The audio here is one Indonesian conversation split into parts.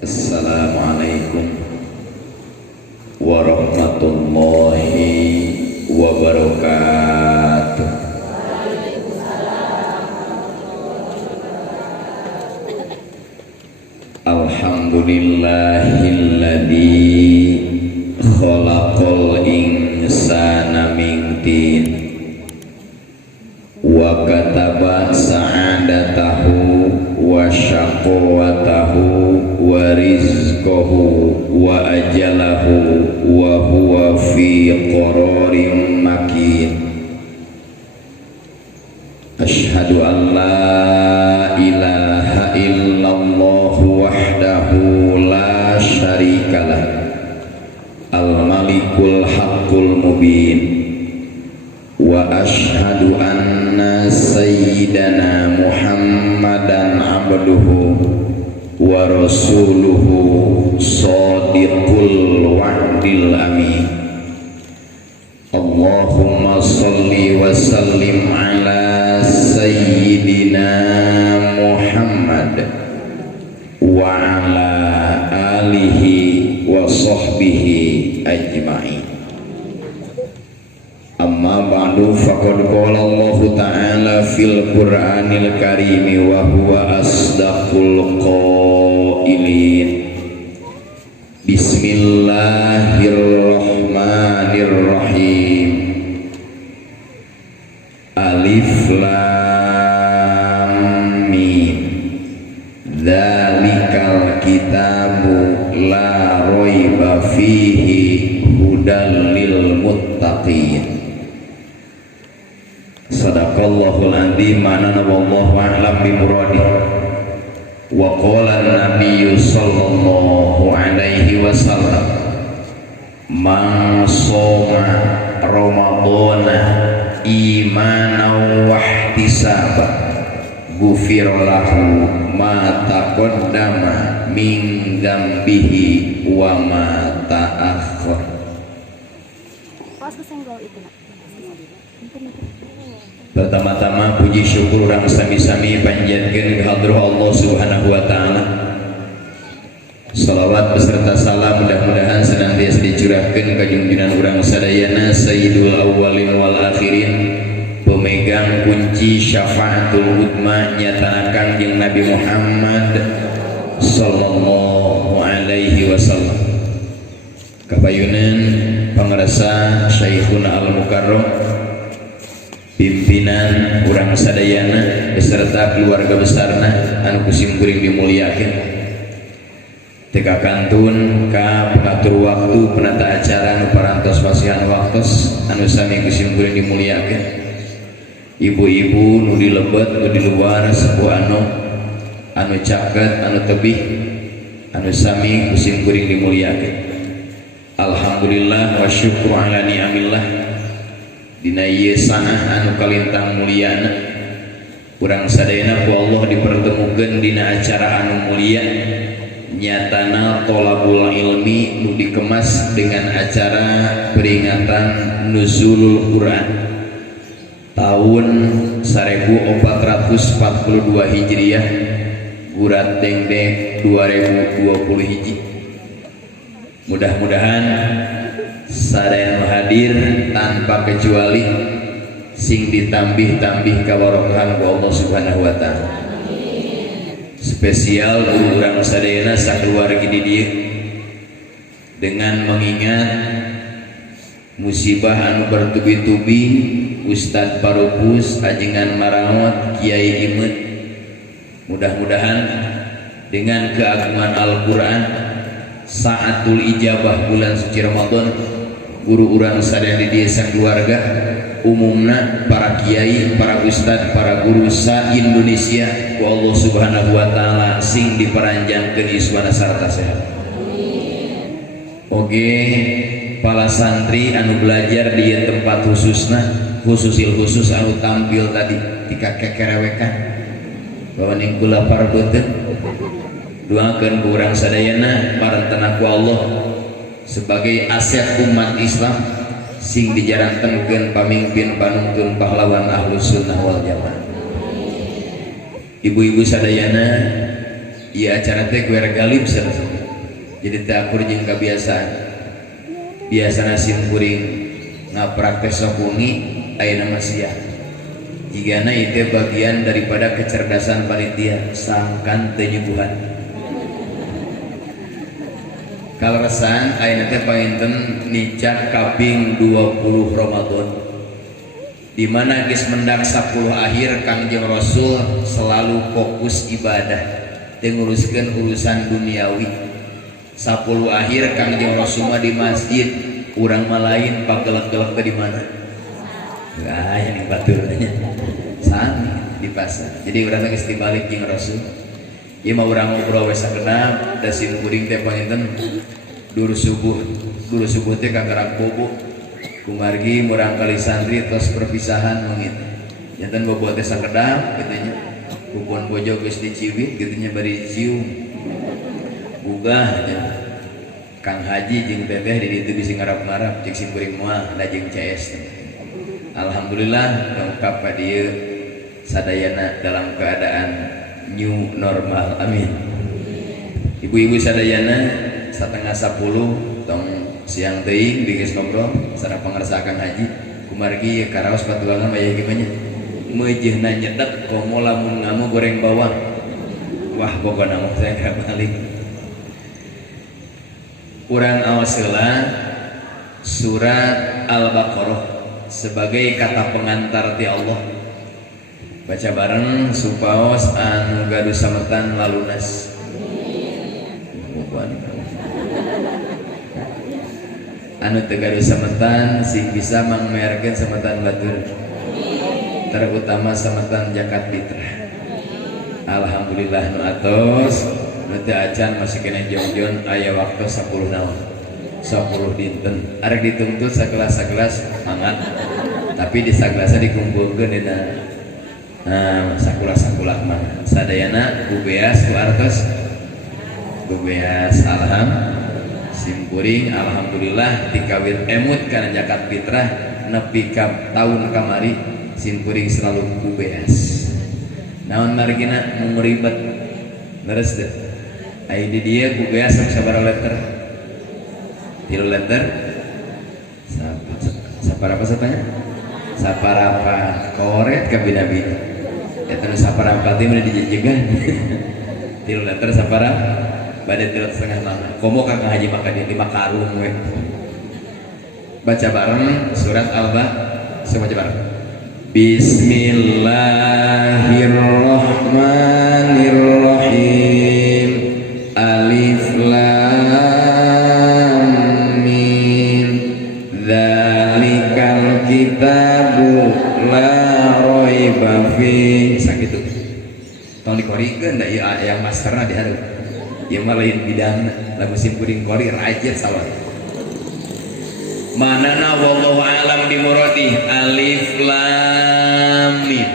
Assalamualaikum warahmatullahi wabarakatuh. Alhamdulillahilladzi khalaqal insana min tin wa kataba sa'adatahu wa syaqwatahu wa rizqahu wa ajalahu wa huwa fi qararin makin. Asyhadu an la ilaha illallah wahdahu la syarikalah al-malikul haqqul mubin wa asyhadu anna sayyidana Muhammadan abduhu wa rasuluhu shadiqul wa'dil amin. Allahumma salli wa sallim ala sayyidina Muhammad wa ala alihi wa sahbihi ajma'in. Amma ba'du, faqad qala Allah ta'ala fil Qur'anil Karim wa huwa asdaqul qailin. Bismillahirrahmanirrahim. Alif lam mim. Dzalikal kitabu la raiba fihi hudal lil muttaqin. Sadaqallahul adzim. Manana wallahu a'lam bi muradih. Wa qala an-nabiyyu sallallahu alaihi wasallam, man shoma ramadhana imanan wa ihtisaban ghufira lahu ma taqaddama min dzambihi wa ma ta'akhkhar. Pertama-tama puji syukur urang sami-sami panjatkeun ka hadrah Allah Subhanahu wa taala. Salawat beserta salam mudah-mudahan senantiasa dicurahkeun ka junjungan urang sadayana Sayyidul Awwalin wal Akhirin, pemegang kunci syafaatul uzma nyatanakan jeung Nabi Muhammad sallallahu alaihi wasallam. Kabayunan pangarasa Syekhuna Al-Mukarram, pimpinan urang sadayana beserta keluarga besarna anu kusim kuring dimuliakeun, teka kantun ka pengatur waktu penata acara anu parantos pasihan waktos anu sami kusim kuring dimuliakeun, ibu-ibu nu di lebet nu di luar sepuh anu caket anu tebih anu sami kusim kuring dimuliakeun. Alhamdulillah wa syukru ala ni'amillah dina ieu sanah anu kalintang mulyana urang sadayana ku Allah dipertemukeun dina acara anu mulia nyatana tholabul ilmi nu dikemas dengan acara peringatan nuzulul Quran tahun 1442 Hijriah gurat dengdeng 2020 hiji. Mudah-mudahan sadayana hadir tanpa kecuali sing ditambih-tambih kabarokahan ku Allah Subhanahu wa taala. Spesial urang sadayana sakeluarga di dieu dengan mengingat musibah anu bertubi-tubi Ustad Parupus ajengan marawat Kiai Imut. Mudah-mudahan dengan keagungan Al-Qur'an saatul ijabah bulan suci Ramadan, guru urang sadaya di desa keluarga umumna para kiai, para ustad, para guru sa Indonesia ku Allah Subhanahu wa taala sing diparanjangkeun iswana sarta sehat. Oge para santri anu belajar di tempat khususna khususil khusus anu tampil tadi di kakerewekan bahwa ning kula parbeuteuh doakeun ku urang sadayana parentena ku Allah sebagai aset umat Islam sing dijarankeun pamimpin panuntun pahlawan Ahlus Sunnah wal Jamaah. Ibu-ibu sadayana ieu acara teh kuer galib sareng jadi tak akur jeung kebiasaan biasana simkuring ngapraktek sokungi ayeuna mah sia jigana itu bagian daripada kecerdasan panitia sangkan teu nyuguhan kaleresan ayeuna teh panginten nicah kaping 20 Ramadan di mana geus mendak 10 akhir Kangjeng Rasul selalu fokus ibadah teu nguruskeun urusan duniawi 10 akhir Kangjeng Rasul mah di masjid urang mah lain pagelak-gelak teh di mana nah yang baturnya sami di pasar jadi urang geus dibalik jeung Rasul ieu mah urang ngobrol we sakenap da simkuring teh panginten duru subuh teh kagarak bobo kumargi murang kali santri tos perpisahan mangit janten bobo teh sakedap katanya kupon bojo geus dicibit katanya bari cium bugah aja Kang Haji jeung teteh di ditu bisi ngarap-ngarap jeung simkuring moal da jeung CS alhamdulillah dongkap ka dieu sadayana dalam keadaan new normal amin ibu-ibu sadayana setengah 10 tong siang teuing geus ngobrol sareng pangarsa Kang Haji kumargi karaos patulangan aya gimana meujeuhna nyedek komo lamun ngamu goreng bawang wah pokona mah saya enggak balik urang aoskeula surat Al-Baqarah sebagai kata pengantar ti Allah baca bareng supaos anu gaduh sametan lalunas anu teu gaduh sametan sing bisa mangmerkeun sametan batur terutama sametan zakat fitrah alhamdulillah nu atos nu teu acan masih kena jongjon aya waktu 10 naon 10 dinten arek dituntut sagelas-sagelas mangat tapi di sagelasna dikumpulkeun dina sakulah-sakulah mah sadayana kubeas ku artos kubeas simkuring alhamdulillah dikawin emut kana zakat fitrah nepi ka tahun kamari simkuring selalu kubeas naon margina nu ribet leres teh aya di dieu kubeas sabaraha letter 3 letter saparaha satanya saparaha koret ka bina-bina eta nu saparaha teh mah dijejegan 3 letter saparaha bade 3,5 lama komo Kang Haji maka dia 5 karung we baca bareng surat Al-Baqarah baca bareng Bismillahirrahmanirrahim Alif Lam Mim Dzalikal kitabu la raiba fi sakitu tong dikorikeun da ieu yang masterna di hareup ieu mah lain bidang lagu simkuring kori rajet sawah manana wallahu alam dimuradi alif lam mim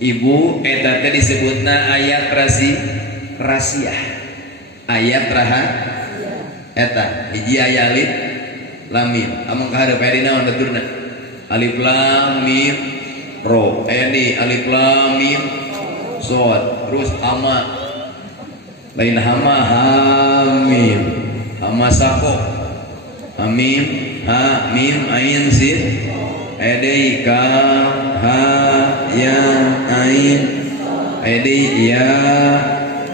ibu eta teh disebutna ayat rasiah ayat raha eta hiji aya alif lam mim amun kahareup aya dina naon baturna alif lam mim ro aya alif lam mim shad terus hama lain hama hamim hama sako hamim ha mim ain sin edei ka ha ya ain edei ya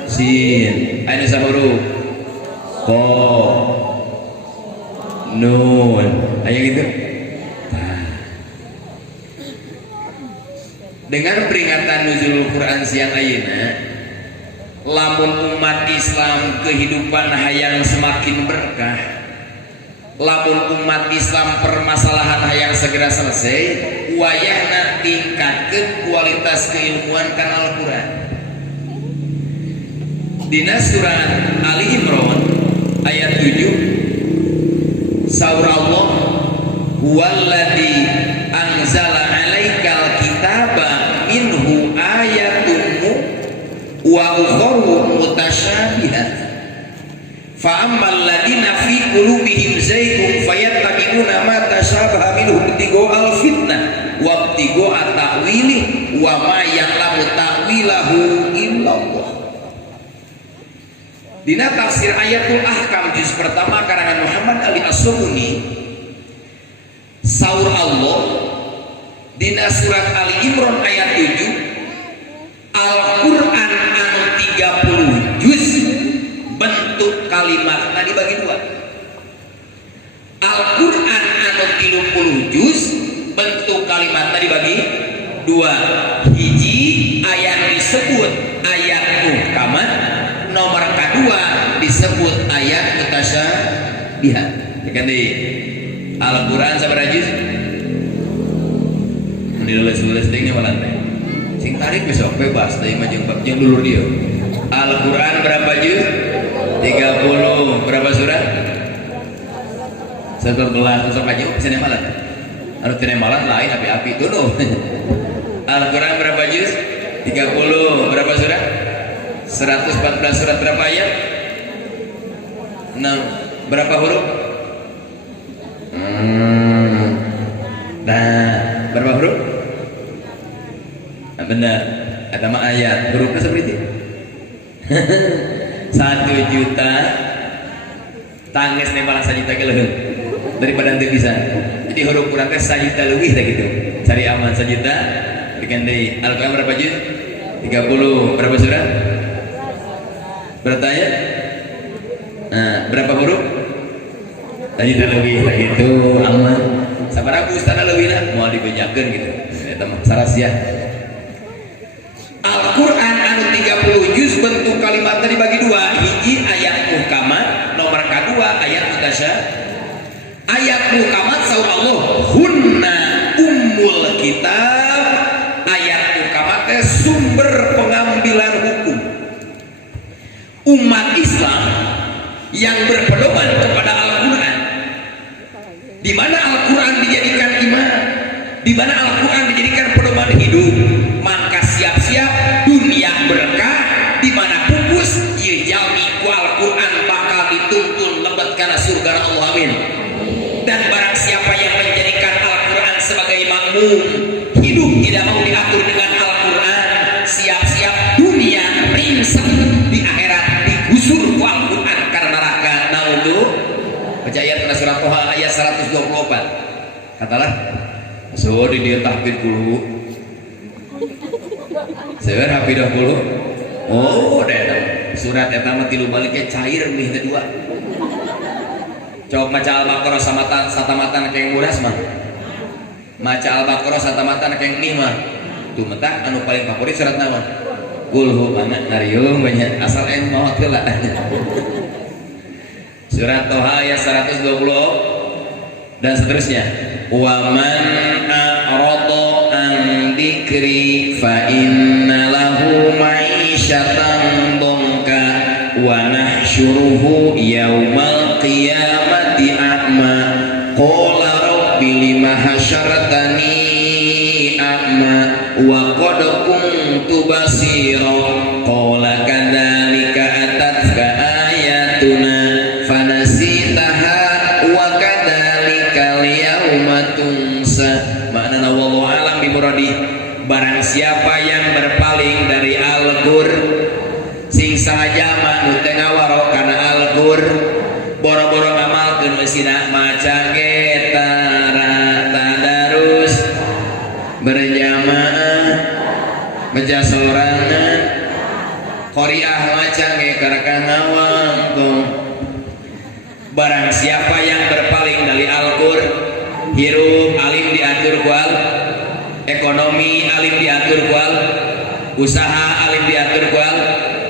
sin ain saburu ko nun aya gitu dengan peringatan nuzul Quran siang ayeuna lamun umat Islam kehidupan hayang semakin berkah lamun umat Islam permasalahan hayang segera selesai wayahna tingkatkeun kualitas keilmuan kana Al-Quran dina surat Ali Imran ayat 7 saur Allah huwallazi anzala alaikal kitaba minhu ayatun wa ukharu mutasyabihat fa ammal ladina fi qulubihim zaygun fayattabi'una ma tashabaha minhu ibtiga'al fitnah wa ibtiga'a ta'wilih wa ma ya'lamu ta'wilahu illallah Dina tafsir Ayatul Ahkam juz pertama karangan Muhammad Ali As-Sumuni, saur Allah dina surat Ali Imran ayat 7, Al-Qur'an anu 30 juz bentuk kalimatna dibagi dua. Al-Qur'an anu 30 juz bentuk kalimatna dibagi dua. Hiji ayat disebut ayat muhkamat, nomor kedua disebut ayat mutasyabihat. Ganti Al-Qur'an sabaraha juz? Dilules-lules teh malah teh. Sing tarik besok bebas teh mah jeung dulur dia. Al-Qur'an berapa juz? 30. Berapa surat? 11. Besok aja cenah malah. Anu cenah malah lain api-api tuh. Al-Qur'an berapa juz? 30. Berapa surat? 114 surat. Berapa ayat? 6. Berapa huruf? Nah, berapa huruf? Nah, benar. Ada mah ayat. Hurufnya seperti itu. 1 juta tangis nih malah 1 juta keleheng daripada nanti bisa. Jadi huruf Quran teh 1 juta lebih tak gitu. Cari aman 1 juta. Diganti Al-Qur'an berapa juz? 30. Berapa surat? Berapa ayat? Nah, berapa huruf? 1 juta lebih tak gitu. Aman. Sabaraha ustana leuwihna moal dibejakeun gitu. Eta mah sarasia. Al-Qur'an anu 30 juz bentuk kalimatnya dibagi dua. Hiji ayat muhkamat, nomor kedua ayat mutasyabihat. Ayat muhkamat saur Allah hunna ummul kitab. Ayat muhkamat teh sumber pengambilan hukum umat Islam yang berpedoman kepada Al-Qur'an, di mana Al-Qur'an dijadikan iman, di mana Al-Qur'an dijadikan pedoman hidup. Maka siap-siap dunia berkah, di mana pupus ieu jalmi ku Al-Qur'an bakal dituntun lebet kana surga Allah, amin. Dan barang siapa yang menjadikan Al-Qur'an sebagai makmum hidup, tidak mau diatur dengan Al-Qur'an, siap-siap dunia ringsek, di akhirat digusur ku Al-Qur'an karena neraka. Naudzu baca ayat surat Toha ayat 124. Katalah so di dia tahfidz dulu. Sewer hafidah dulu. Oh, deh surat eta mah tilu baliknya cair mih kedua. Coba maca Al-Baqarah satamatan keng muras mah. Maca Al-Baqarah satamatan keng nih mah. Tuh mentah anu paling favorit surat naon? Qul hu nariung banyak asal maot heula. Surat Toha ayat 120 dan seterusnya. Wa man a'rada an dzikri fa inna lahu ma'isyatan dhanka wa nahsyuruhu yaumal qiyamati a'ma qala rabbi lima hasyartani a'ma wa qad kuntu basira qala kadzalika atatka ayatuna fanasitaha wa kadzalika al-yauma tunsa. Maknana wallahu alam bimuradi. Barang siapa yang berpaling dari Al-Qur sing saja manu teu ngawaro kana Al-Qur, boro-boro ngamalkeun meusina maca getara tadarus berjamaah baca sorangan qari'ah maca ge karaka ngawangtung. Barang siapa yang berpaling dari Al-Qur, hirup alim diatur kual, ekonomi alim diatur kual, usaha alim diatur kual,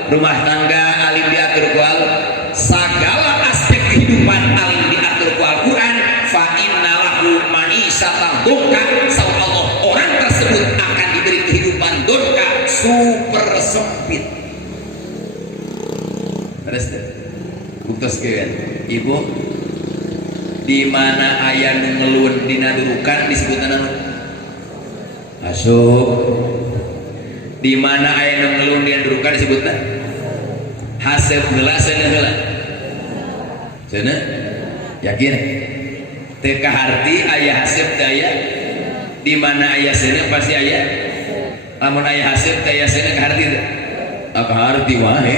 rumah tangga alim diatur kual, segala aspek kehidupan alim diatur kual Quran. Fa innalahu ma'isyatan dhanka, saur Allah orang tersebut akan diberi kehidupan dhanka super sempit. Terus buktos keun ibu di mana aya nu ngeluun dina durukan disebutna naon? Masuk. Di mana aya nu ngeluun dina durukan disebutna haseb heula seuneu heula. Seuneu? Yakin? Teu kaharti aya haseb teu aya. Di mana aya seuneu pasti aya. Lamun aya haseb teu aya seuneu kaharti teu? Kaharti wae.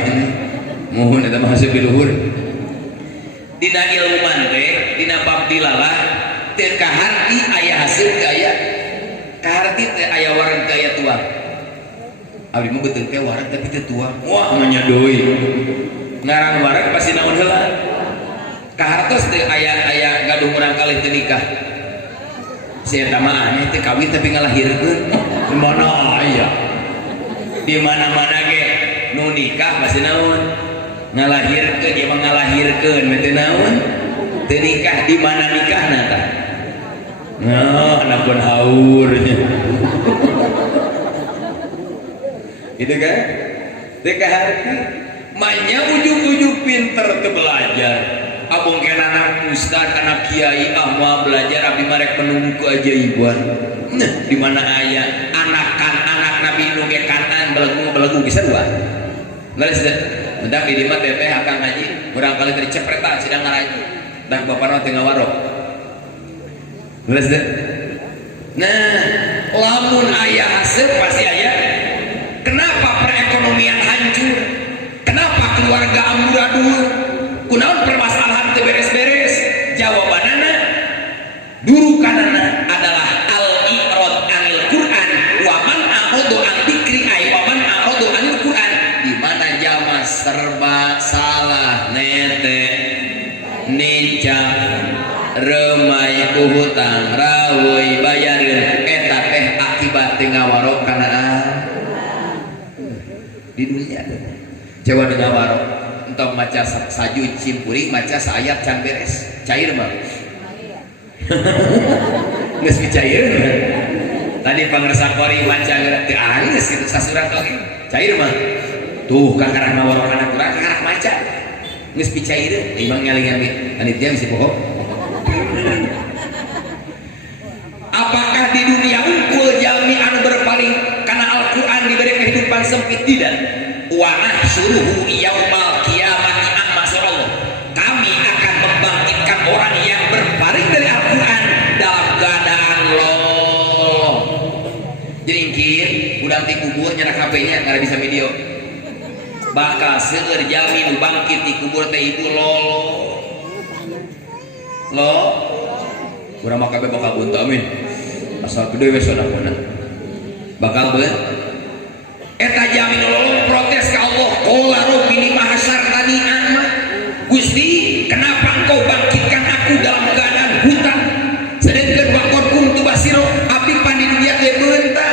mohon eta mah hasil luhur dina ilmu mante dina bab dilalah teu kaharti aya hasil teu aya kaharti teu aya wareg teu aya tuang abdi mah beuteung teh wareg tapi teu tuang wah nya deui ngarang wareg pasti naon heula kahartos teu aya gaduh urang kalih teu nikah si eta mah aneh teh kawin tapi ngalahirkeun mana aya di mana-mana ge nu nikah pasti naon ngalahirkeun ye mah ngalahirkeun teh naon teu nikah di mana nikahna tah nah anakun haur gitu kan teh kaharti manya ujug-ujug pinter teu belajar abong kena anak ustad anak kiai ahwa belajar abdi marek menunggu keajaiban nah di mana aya anak nabi nu ge kanan belagu bisa dua leres teh mendak di dieu mah teteh akang haji urang kali teh cepretan sidang ngaraji dah bapana teh ngawarok leres teh nah lamun aya hasil pasti aya kenapa perekonomian hancur kenapa keluarga amburadul kunaon permasalahan teu beres-beres jawabanana durukanana adalah al-i'rad anil Quran wa man a'radu an dzikri ay wa man a'radu anil Quran di mana jama serba salah nete nicak remai ku hutang raweuy bayareun eta teh akibat teu ngawarok kana di dunia coba dengan ngawarok entah maca saju cimpuri maca saayat can beres cair mah geus cair tadi pangresa kori maca teu geus kitu sasurat oge cair mah tuh kakarah ngawarok anak urang kakarah maca geus cair imang ngeling-eling panitia misi poho apakah di dunia unggul jalmi anu berpaling karena Al-Quran diberi kehidupan sempit tidak wa nahsyuruhu yaumal qiyamati amma Allah kami akan membangkitkan orang yang berpaling dari Al-Quran dalam keadaan lolong jeringkin udang ti kubur nyana HP-nya kada bisa video bakal seueur jalmi nu bangkit di kubur teh ibu lo urang mah kabeh bakal buntu amin asal gede we sodakuna bakal beut eta jamin lolong protes ka Allah qala rabbi lima hasartani amma Gusti kenapa engkau bangkitkan aku dalam keadaan hutang sedangkan waqad kuntu basiro api pan di dunia teh beunta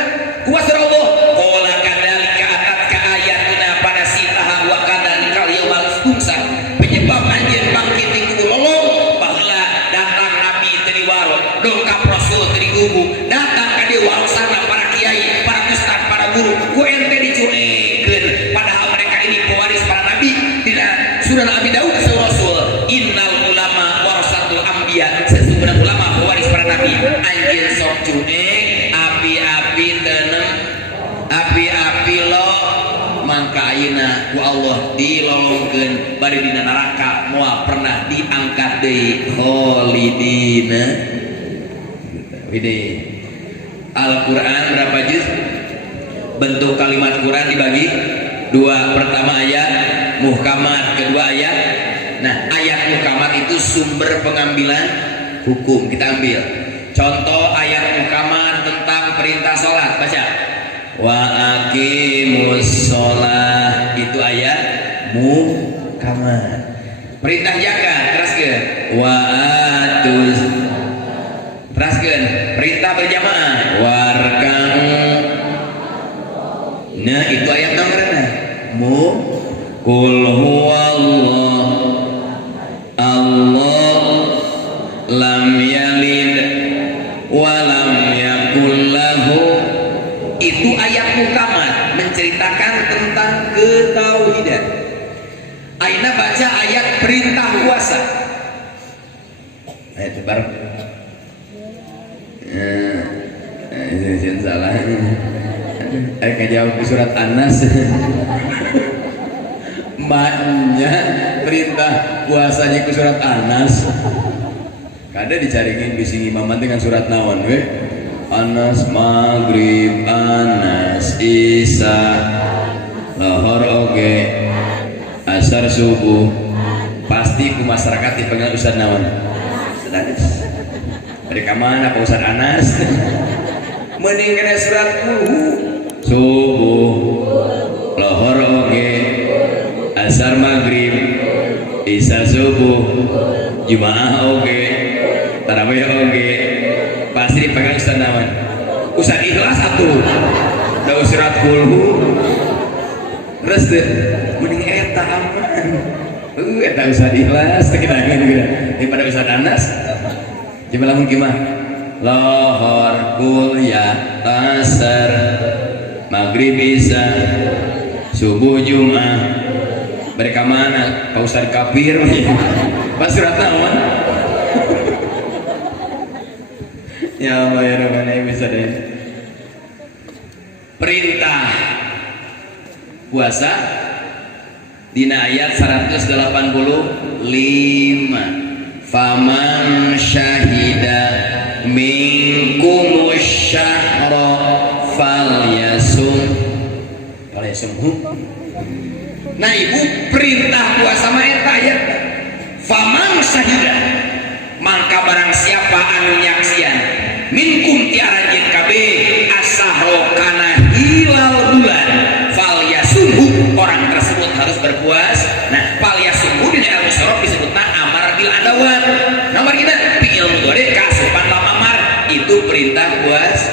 kuasa Allah qala kadzalika atatka ayatuna pada sitaha wa kadzalika yaumul tunsa penyebab anjeun bangkit di kubur lolong baheula datang nabi teu diwaro dongkap rasul teu digugu datang ka dieu wangsana para kiai para ustad para guru ku ente dicuekeun padahal mereka ini pewaris para nabi dina surah Abi Daud Rasul innal ulama warasatul anbiya sesungguhnya ulama pewaris para nabi anjeun sok cuek api-api teuneum api-api lo mangka ayeuna ku Allah dilolongkeun bari dina neraka moal pernah diangkat deui kholidina widih Al-Quran berapa juz? Bentuk kalimat Quran dibagi dua, pertama ayat muhkamat, kedua ayat. Nah ayat muhkamat itu sumber pengambilan hukum, kita ambil contoh ayat muhkamat tentang perintah sholat, baca wa aqimus sholat, itu ayat muhkamat. Perintah zakat teruskeun wa atuz, teruskeun perintah berjamaah warka'u. Nah itu ayat nomorna qul huwallah Allah lam yalid wa lam yakul lahu, itu ayat muhkamat menceritakan tentang ketauhidan. Aina baca ayat perintah puasa ayat bar salah jawab di surat An-Nas maknya perintah puasanya ke surat An-Nas kada dicaringin bising imaman dengan surat naon we Anas maghrib Anas isa lohor oge asar subuh pasti ku masyarakat dipanggil Ustaz naon? Ustaz Anas. Mereka mana Pak Ustaz Anas? Mending kena surat subuh, lohor oge, asar maghrib, isya subuh, jumaah oge, tarawih oge, pasti dipanggil Ustaz naon? Ustaz Ikhlas satu, da surat kulhu, terus deh, mending eta aman, eta Ustaz Ikhlas, kita daripada Ustaz Anas, coba lamun gimana? Lohor, kuliah, asar, maghrib, isya, subuh, jumat. Mereka mana? Pak Ustaz kafir. Pak surat naon? Ya Allah ya Rabbana bisa deh. Perintah puasa dina ayat 185. Faman syahida minkum syahra falyasum. Nah ibu perintah puasa mah eta aya. Faman syahida mangka barang siapa anu nyaksian minkum ti aranjeun kabeh asahro kana hilal bulan falyasum orang tersebut harus berpuasa. Nah falyasum di dalam syarat disebutna amar bil adawan. Nomor kita fi'il mudhari kasupan lam amar itu perintah puasa.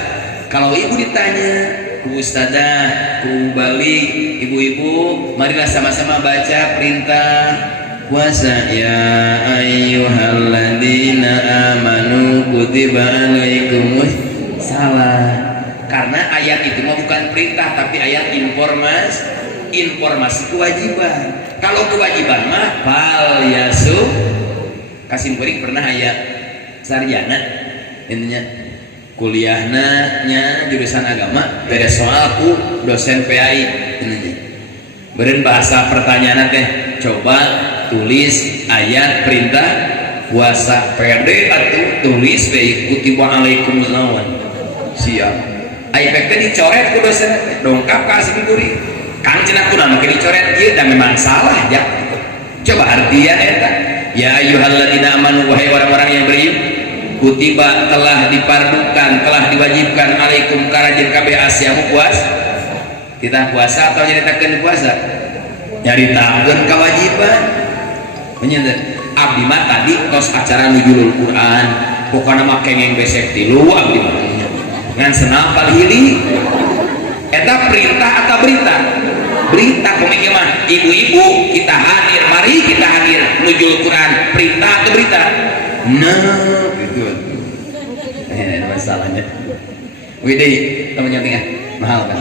Kalau ibu ditanya ku ustadzah, ku balik, ibu-ibu marilah sama-sama baca perintah puasa. Ya ayyuhalladzina amanu kutiba alaikumus salah. Karena ayat itu mah bukan perintah tapi ayat informasi kewajiban. Kalau kewajiban mah fal yasum Kasim Kuring pernah ayat sarjana intinya kuliahna nya jurusan agama beres soalku dosen PAI intinya beren bahasa pertanyaan teh coba tulis ayat perintah puasa pede atuh tulis kutiba alaikum lawan siap ayat teh dicoret ku dosen dongkap ka Kasim Kuring kan cenah kunaon ke dicoret ieu da memang salah ya coba artian eta ya ayyuhalladzina amanu wahai orang-orang yang beriman kutiba telah dipardukan telah diwajibkan alaikum karajin kabeh asyamu puasa. Kita puasa atau nyaritakeun puasa? Nyaritakeun kewajiban. Menyeuh abdi mah tadi tos acara nujulul Quran pokona mah kengeng besek tilu abdi mah ngan senapal hili eta perintah atau berita? Berita komik mah ibu-ibu kita hadir mari kita hadir nujul Quran perintah atau berita? Nah gitu masalahnya widih temennya tinggal mahal kan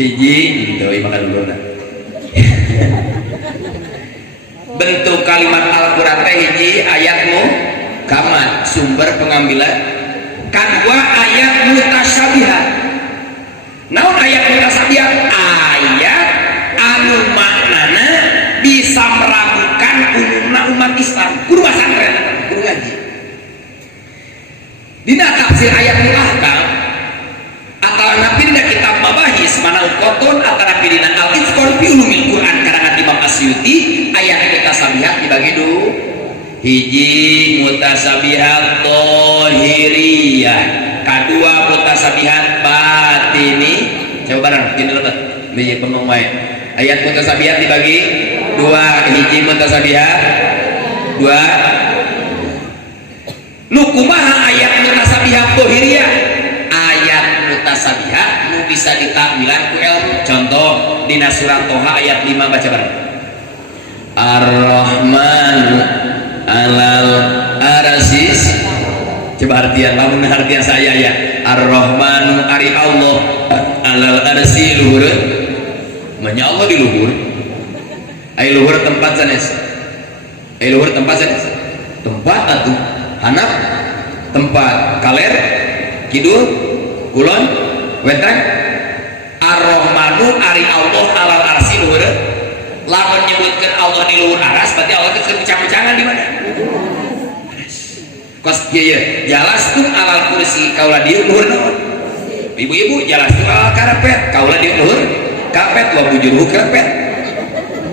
hiji doi makan dulu nah bentuk kalimat Al-Quran teh hiji ayatmu kamat sumber pengambilan kedua ayat mutasyabihat. Naon ayat mutasyabihat? Ayat anu maknana bisa meragukan umumna umat Islam kudu pesantren kudu ngaji. Dina tafsir ayatul ahkam antara nabi dina kitab mabahis mana ukotun antara dina al-itqan fi ulumil Quran karangan Imam Asyuti ayat mutasyabihat dibagi dulu hiji mutasyabihat dhahiriyah kedua mutasyabihat batini coba bareng gini lebat di pemongwai ayat mutasyabihat dibagi dua hiji mutasyabihat dua nukumaha ayat mutasyabihat dhahiriyah ayat mutasyabihat nu bisa ditakmilan ku ilmu contoh dina surat Toha ayat 5 baca bareng Ar-Rahmanu alal arasis coba artian lamun artian saya ya Ar-Rahmanu ari Allah alal arsi luhur manya Allah di luhur ai luhur tempat sanes ai luhur tempat sanes tempat atuh hanap tempat kaler kidul kulon wetan Ar-Rahmanu ari Allah alal arsi luhur lamun nyebutkeun Allah di luhur aras berarti Allah teh kebincang-bincangan di mana? Kos ieu jalastum alal kursi kaula di luhur naon? Ibu-ibu jalastum alal karpet kaula di luhur karpet wa bujurhu karpet.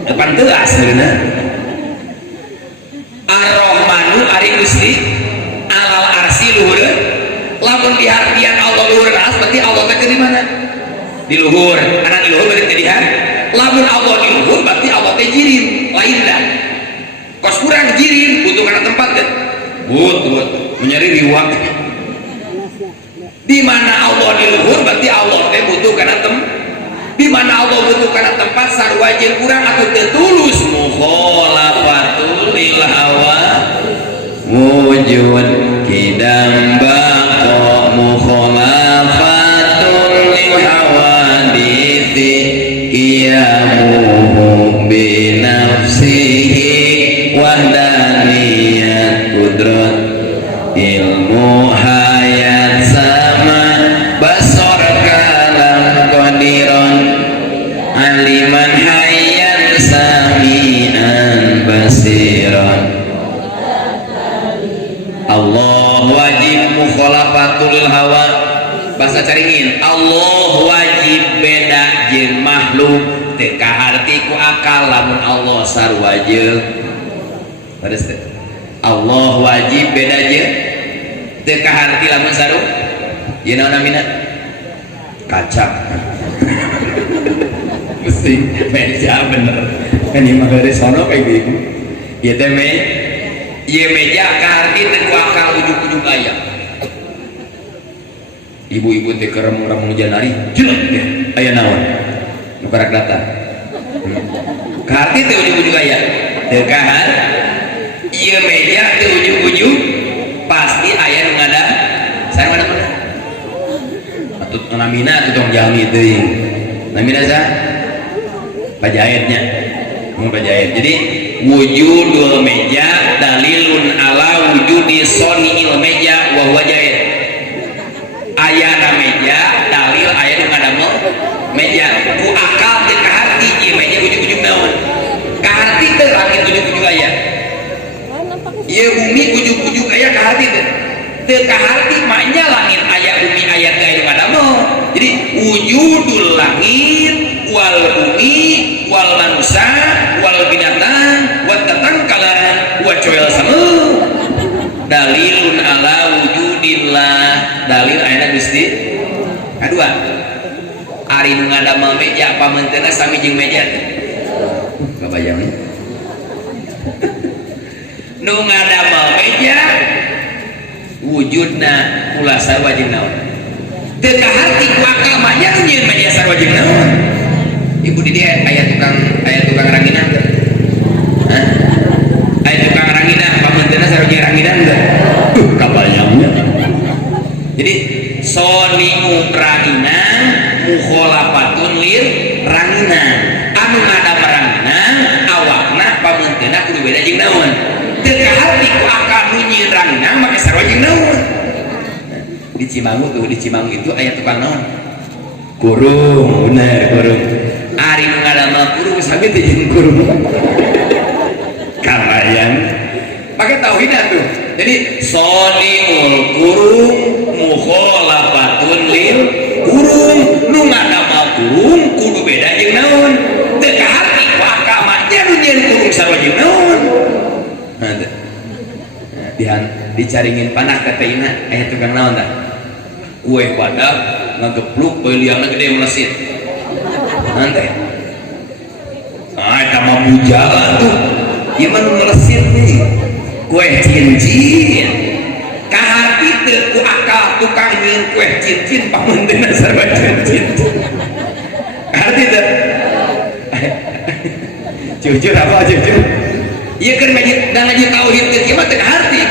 depan telas sebenarnya. Ar-Rahmanu ari Gusti alal arsi luhur. Lamun dihartian Allah luhur aras berarti Allah teh di mana? Di luhur. Anak di luhur berarti dilihat. Lamun Allah di luhur berarti Allah teh jirim, lain dah. Kos kurang jirim butuh kana tempat kan? Butuh mencari riwak. Di mana Allah di luhur berarti Allah teh butuh kana tempat. Di mana Allah butuh kana tempat sarua jeung kurang atuh teu tulus mukhalafatul lil hawa wujud kidam baqa mukhalafatul lil hawaditsi qiyamuhu bi nafsihi wahdaniyat qudrat ilmu hayat sama basar kalam qadiran aliman hayyan sami'an basiran. Allah wajib mukhalafatul hawa. Bahasa caringin Allah wajib beda jeung makhluk teu kaharti ku akal lamun Allah sarua jeung terus Allah wajib beda jeung teu kaharti lamun saru ieu naon namina kacak mesti meja bener kan ieu mah geus sono kayak gitu ieu teh ieu meja kaharti teu ku akal ujug-ujug aya ibu-ibu teh kerem-rem janari jelek teh aya naon nu karak datang kaharti teh ujug-ujug aya teu kahar ieu meja teh ujug-ujug pasti aya nu ngada sareng mana mana atut namina atuh tong jalmi teuing namina sa pajahitnya mun pajahit jadi wujudul meja dalilun ala wujudi soniil meja wa huwa jahit ayana meja dalil aya nu ngadamel meja ku akal teu kaharti ieu meja ujug-ujug naon kaharti teu langit ujug-ujug aya ieu bumi ujug-ujug aya kaharti teu kaharti maknya langit aya bumi aya teu aya nu ngadamel jadi wujudul langit wal bumi wal manusia wal binatang wat tatangkalan wa coel sama dalilun ala wujudillah dalil ayana Gusti kadua ari nu ngadamel meja pamenteuna sami jeung meja kabayang nu ngadamel meja wujudna ulah sarua jeung naon teu kaharti ku akal mah nya nyieun meja sarua jeung naon ibu di dia aya tukang ranginang teh hah aya tukang ranginang pamenteuna sarua jeung ranginang teh kabayangnya jadi soni'u ranginang mukhalafatun lir ranginang anu ngadam ranginang awakna pamenteuna kudu beda jeung naon teu kaharti ku akal nu nyieun ranginang make sarua jeung naon di Cimangu itu aya tukang naon kurung bener kurung ari nu ngadamel kurung sami teh jeung kurung kabayang pakai tauhid tuh jadi soniul kurung mukhalafatun lil kurung nu ngadamel kurung kudu beda jeung naon teu kaharti ku akal mah nya nu nyieun kurung sarua jeung naon dicaringin panah ka teina aya tukang naon tah kue badak ngagepluk bae liangna gede melesit nanti eta mah bujala tuh ieu mah nu melesit nih kue cincin kaharti teu ku akal tukang nyieun kue cincin pamenteuna sarua cincin kaharti teu jujur apa jujur ieu keur ngaji tauhid teh kieu mah teu kaharti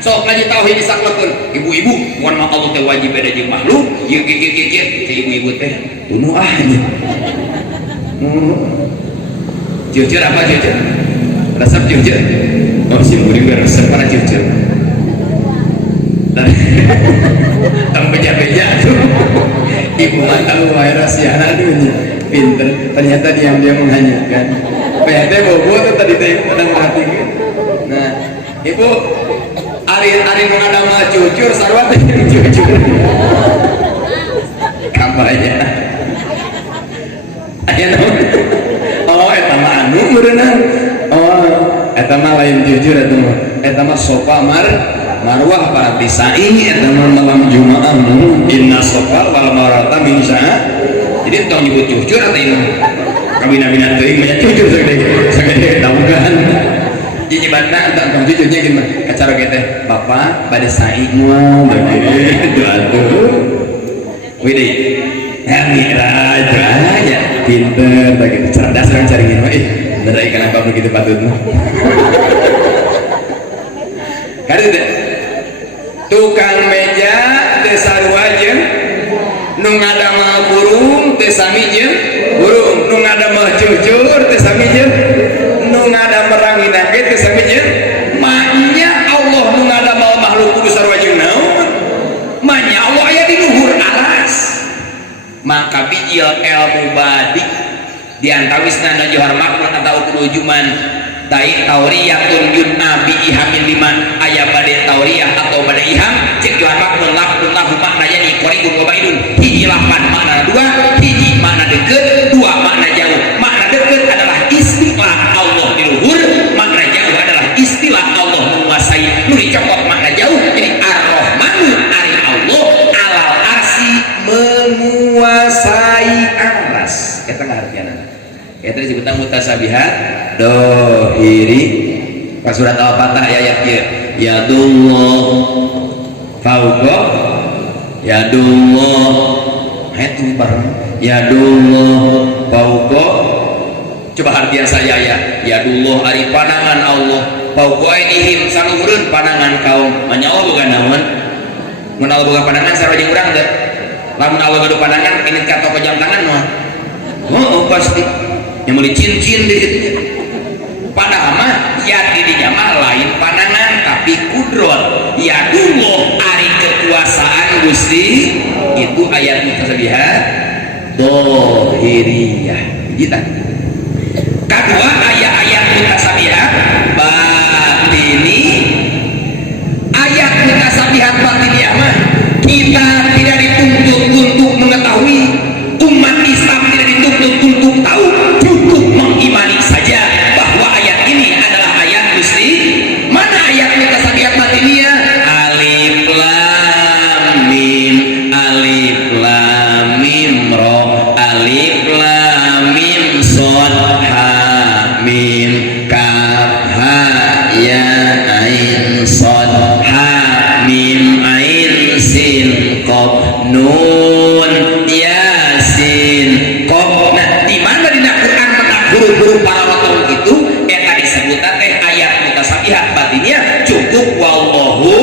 sok ngaji tauhid disaklekeun ibu-ibu mun mah Allah teh wajib beda jeung makhluk ieu kieu si ibu-ibu teh tunu ah jujur apa jujur resep jujur oh si murid resep para jujur tang beja-beja tuh ibu mah tahu wae rahasiana dunya pinter ternyata diam-diam menghanyutkan PHT bobo tuh tadi teh sedang perhatikan nah ibu ari mengadama jujur sarwa teh jujur kampanye aya naon oh eta mah anu jujur eta mah sofa marwah para tisai eta mah malam jumaah inna sofa wal marwata min sya'a. Jadi tong nyebut jujur atau ini kabina-bina teuing mah jujur sagede daugan. Jadi mana tong jujurnya gimana? Acara kita bapak pada sa'i moal begitu atuh. Widih. Mira aja pinter begitu cerdas kan cari gini mah bener kenapa begitu patutnya. Karena tukang meja teu sarua jeung nu ngadamel burung teu sami jeung burung, nu ngadamel jujur teu sami jeung nu ngadamel ranginang teu sami jeung manya Allah nu ngadamel makhluk kudu sarua jeung naon manya Allah aya di luhur alas. Maka bijil ilmu badi diantawisna najuhar makna atau kudujuman dai tauriyatun yun nabi ihamin lima ayat bade tauriyah atau bade iham cek juhar makna lahu makna yani koribun wabaidun hiji lapan makna dua hiji makna deket dua makna jauh. Makna deket adalah istilah Allah di luhur, makna jauh adalah istilah Allah menguasai. Nu dicokot makna jauh jadi ar-rahmanu ari Allah alal arsi menguasai aras. Kita ngartian kita disebutkan mutasabihat dohiri pas surat al-fatah ayat yadullah fauqa yadullah itu bareng yadullah fauqa. Coba artian saya yadullah ari panangan Allah fauqa ainihim saluhurun panangan kaum manya Allah bukan naon mun Allah boga panangan sarua jeung urang teh lamun Allah ngadu panangan ini kata pejam tangan mah oh pasti yang mulai cincin di situ padahal mah ya di mah lain panangan tapi kudrot ya dulu ari kekuasaan Gusti itu ayat mutasabihat dohiriyah gitu. Kedua ayat mutasabihat batini ayat mutasabihat batiniyah mah kita tidak dituntut untuk mengetahui, umat Islam tidak dituntut untuk tahu, cukup mengimani saja bahwa ayat ini adalah ayat Gusti. Mana ayat mutasabihat batiniyah? Alif lam mim ra alif lam mim shad ha mim kaf ha ya ain shad ha mim ain sin qaf nun yasin qaf. Nah di mana di Quran menang huruf-huruf para rotul itu eta disebutna teh ayat mutasabihat batiniyah cukup wallahu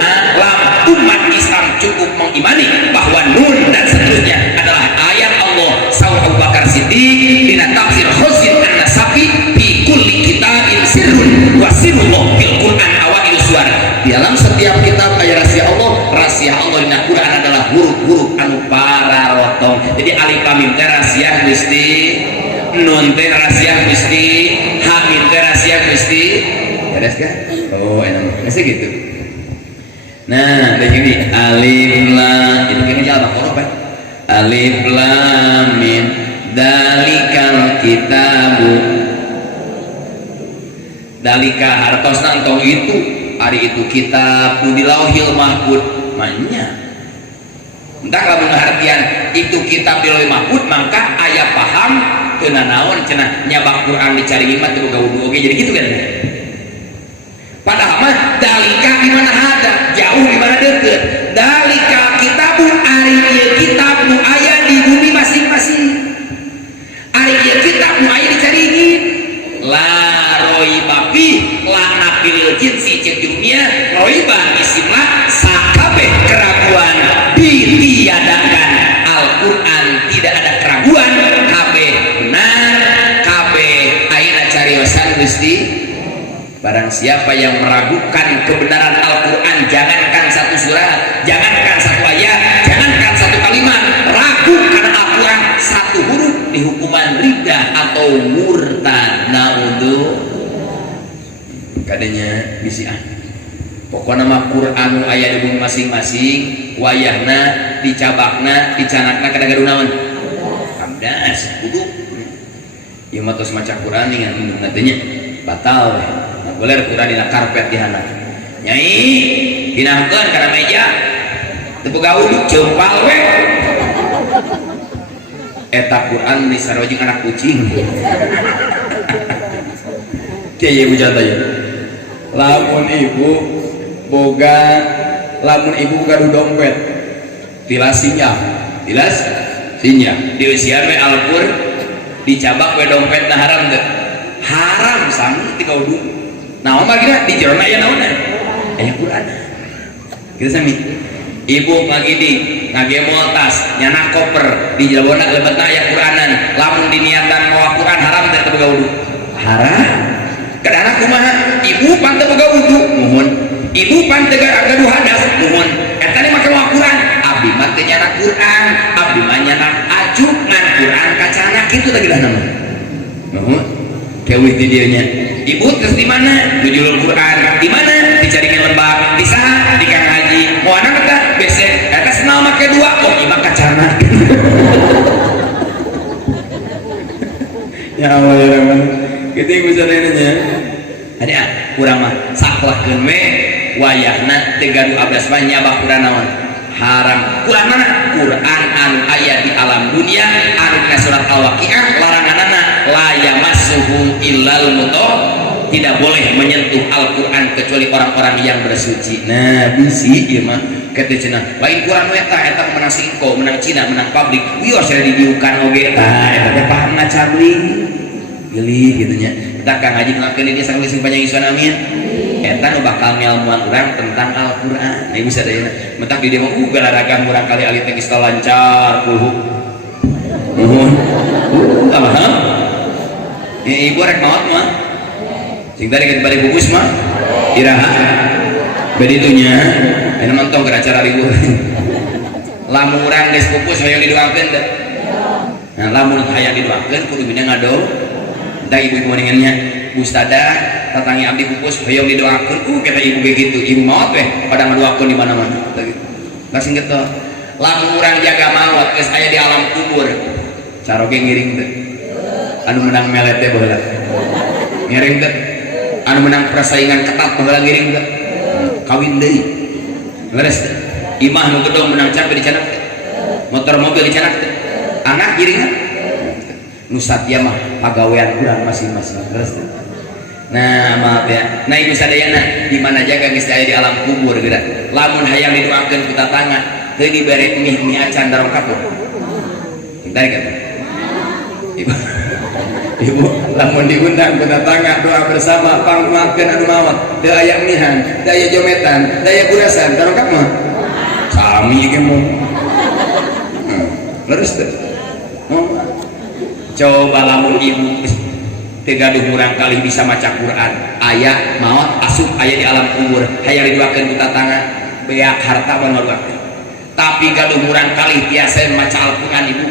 a'lam. Umat Islam cukup mengimani bahwa nun dan seterusnya adalah ayat Allah. Saur Abu Bakar Siddiq dina tafsir Khazin an-Nasafi fi kulli kitabin sirrun wa sirrullah fil Quran awailu suwar. Di dalam setiap kitab aya rahasia Allah dina Quran adalah huruf-huruf anu para rotong. Jadi alif lam mim teh rahasia Gusti, nun teh rahasia Gusti, ha mim teh rahasia Gusti. Beres kan? Oh enak. Masih gitu. Nah, begini alif lam itu kini jalan huruf ya. Alif lam mim dalikal kitabu. Dalika hartosna entong itu hari itu kitab nu di Lauhil Mahfuz manya. Entah kalau pengertian itu kitab di Lauhil Mahfuz maka aya paham teu naon cenah nyabak Quran dicari mah teu boga wudu oge jadi gitu kan. Padahal mah dalika di mana ada jauh di mana deket. Dalika kitabun ari ieu kitab nu aya di bumi masing-masing. Ari ieu kitab nu aya dicarigin. La roiba fi la nafil jinsi cek dunia roiba isimlah sakabeh keraguan ditiadakan. Al-Quran tidak ada keraguan kabeh benar kabeh ayeuna cariosan Gusti. Barang siapa yang meragukan kebenaran Al-Quran, jangankan satu surat, jangankan satu ayat, jangankan satu kalimat, ragu karena Al-Quran satu huruf dihukuman riddah atau murtad. Naudzu kadenya bisi pokoknya mah Quran ayat di masing-masing wayahna dicabakna dicanakna kadang-kadang naon hamdas kudu ieu mah tos maca Quran dengan nantinya batal goler Quran dina karpet di handap nyai dinangkeun kana meja teu boga uduk ceumpal we eta Quran di sarojing anak kucing kieu bujang teh lamun ibu boga dompet tilas sinyal di usian we alpur dicabak we dompet na haram teh haram sami ti kaudu naon mah gina di jerona aya naon aya Quran kitu sami ibu ngagidi ngagemol tas nyana koper di jalona lebetna aya Quranan lamun diniatan mawa Quran haram teh teu boga wudu haram kadana kumaha ibu pan teu boga wudu muhun ibu pan teu gaduh hadas muhun eta mah make mawa Quran abdi mah teu nyana Quran abdi mah nyana ajuk ngan Quran kacana kitu teh geulana mah muhun keuih di dieu nya ibu terus di mana nujulul Quran di mana dicaringan lembah di saha di Kang Haji mau anak eta besek eta senal make dua oh ieu mah kacana ya Allah ya Rahman kitu ibu sadaranya ada urang mah saklahkeun we wayahna teu gaduh abdas mah nyabak Quran naon haram Quran mana Quran anu aya di alam dunia anu dina surat Al-Waqiah laranganna la yamassuhu illal mutahharun tidak boleh menyentuh Al-Quran kecuali orang-orang yang bersuci. Nah bisi ieu mah kitu cenah lain Quran eta menang singko menang Cina menang pabrik wios aya didiukan oge eta teh paham ngacabling geulih kitu nya eta Kang Haji ngelakeun dia sakali sing panjang isuan amin eta nu bakal ngelmuan urang tentang Al-Quran. Nah ibu sadayana mentak di dia mah galaragan urang kali alit teh geus lancar kuhu nuhun tamah ibu rek maot mah sing tadi kita balik bungkus mah iraha beditunya anu mantong ke acara libur lamun urang geus pupus hoyong didoakeun teh nah lamun hayang didoakeun kudu bina ngado da ibu-ibu mendingannya Ustadzah tatangi abdi pupus hoyong didoakeun kata ibu ge kitu ibu maot weh pada ngadoakeun di mana-mana langsung gitu lamun urang jaga maot geus aya di alam kubur caroge ngiring teh anu menang melet teh baheula ngiring teh anu menang persaingan ketat baheula ngiring teh kawin deui beres teh imah nu gedong menang capek di canak teh motor mobil di canak teh anak ngiringan nu satya mah pagawean urang masing-masing beres teh nah maaf ya nah ibu sadayana di mana jaga geus aya di alam kubur geura lamun hayang didoakeun ku tatangga teu dibere mie acan darong kapur entar kan ibu lamun diundang ku tatangga doa bersama pangmakeun anu mawat teu aya mihan teu aya jometan teu aya gurasan darong kap mah sami ge mun leres teh coba lamun ibu teu gaduh urang kali bisa maca Quran aya maot asup aya di alam kubur hayang didoakeun ku tatangga beak harta ban ngadoakeun tapi gaduh urang kali tiasa maca Al-Quran ibu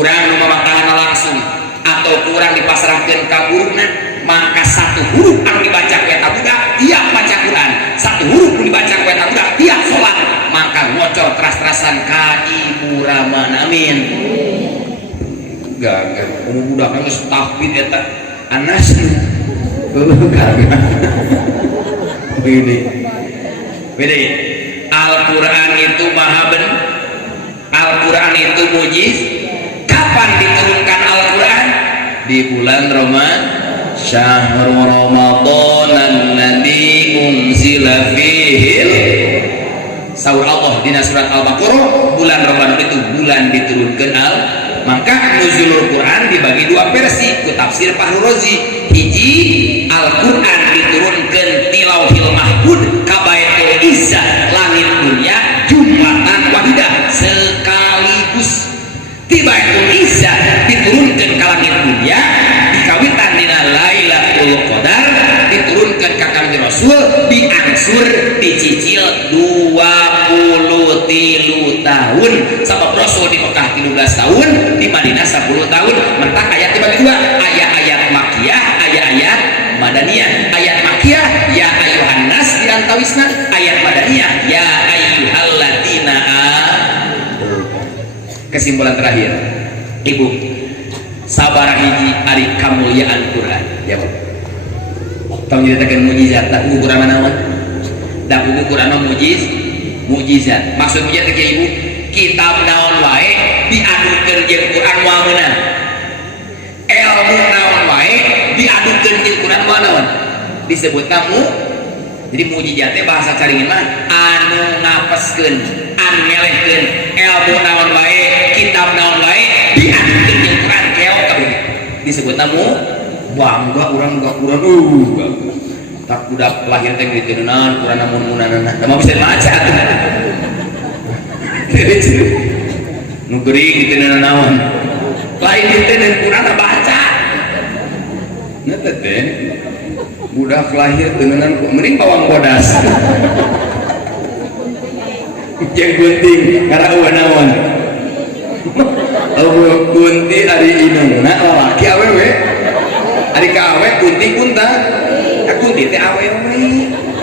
urang nu mamatahanna langsung atau kurang dipasrahkan ka guruna maka satu huruf anu dibaca ku eta budak tiap baca Quran satu huruf anu dibaca ku eta budak tiap salat maka ngocor teras-terasan ka ibu Rahman amin gagah budak geus tahfidz eta anas gagah bede Al-Quran itu maha benar Al-Quran itu mujiz kapan diturunkan Al-Quran di bulan Ramadan syahrul Ramadan alladzi unzila fihi saur Allah dina surat Al-Baqarah bulan Ramadan itu bulan diturunkan maka nuzulul Quran dibagi dua versi ku tafsir Fahru Razi hiji Al-Quran diturunkan di Lauhil Mahfuz ka Baitul Izzah langit dunia jumlatan wahidah sekaligus di Baitul Izzah diturunkan ke langit dunia dikawitan dina Lailatul Qadar diturunkan ke Kanjeng Rasul diangsur dicicil 23 tahun sabab Rasul di Mekah 13 tahun di Madinah 10 tahun mentak ayat dibagi dua ayat-ayat Makkiyah ayat-ayat Madaniyah ayat Makkiyah ya ayuhan nas diantawisna ayat Madaniyah ya ayyuhalladzina kesimpulan terakhir ibu sabar hiji ari kamuliaan Quran jawab tong nyeritakeun mukjizat tak ukuran naon da ukuran mukjizat maksud mukjizat teh ibu kitab naon wae diadukeun jeung Quran moal meunang ilmu naon wae diadukeun jeung Quran moal naon disebut kamu. Jadi mukjizat teh bahasa caringin mah anu ngapeskeun anu melehkeun ilmu naon wae kitab naon wae diadukeun jeung Quran keok kabeh disebut namu bangga urang tak budak lahir teh kitu naon Quran namun-munanana da mah bisa maca atuh nu geuring diteuneun naon lain diteuneun Quran baca nete teh budak lahir teuneungan mending bawang bodas jeung gunting karena eueuh naon eueuh kunti ari inungna lalaki awewe ari ka awe kunti kunta kunti teh awewe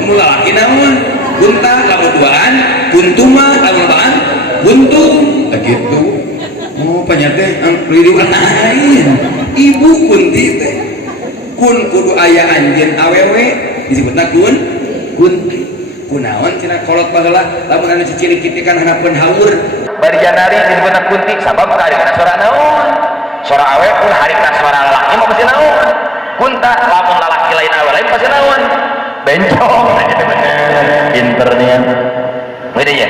mun lalaki naon kunta lamun duaan kuntuma lamun baan buntung teh kitu oh panya teh riduan lain ibu kunti teh kun kudu aya anjeun awewe disebutna kunti kunaon cenah kolot baheula lamun anu cicilik kitu kan hanapeun haur bari janari disebutna kunti sabab karina suara naon suara awe pun harita suara lalaki mah pasti naon kunta lamun lalaki lain awe lain pasti naon bencong aja teh bener pinternya beda ya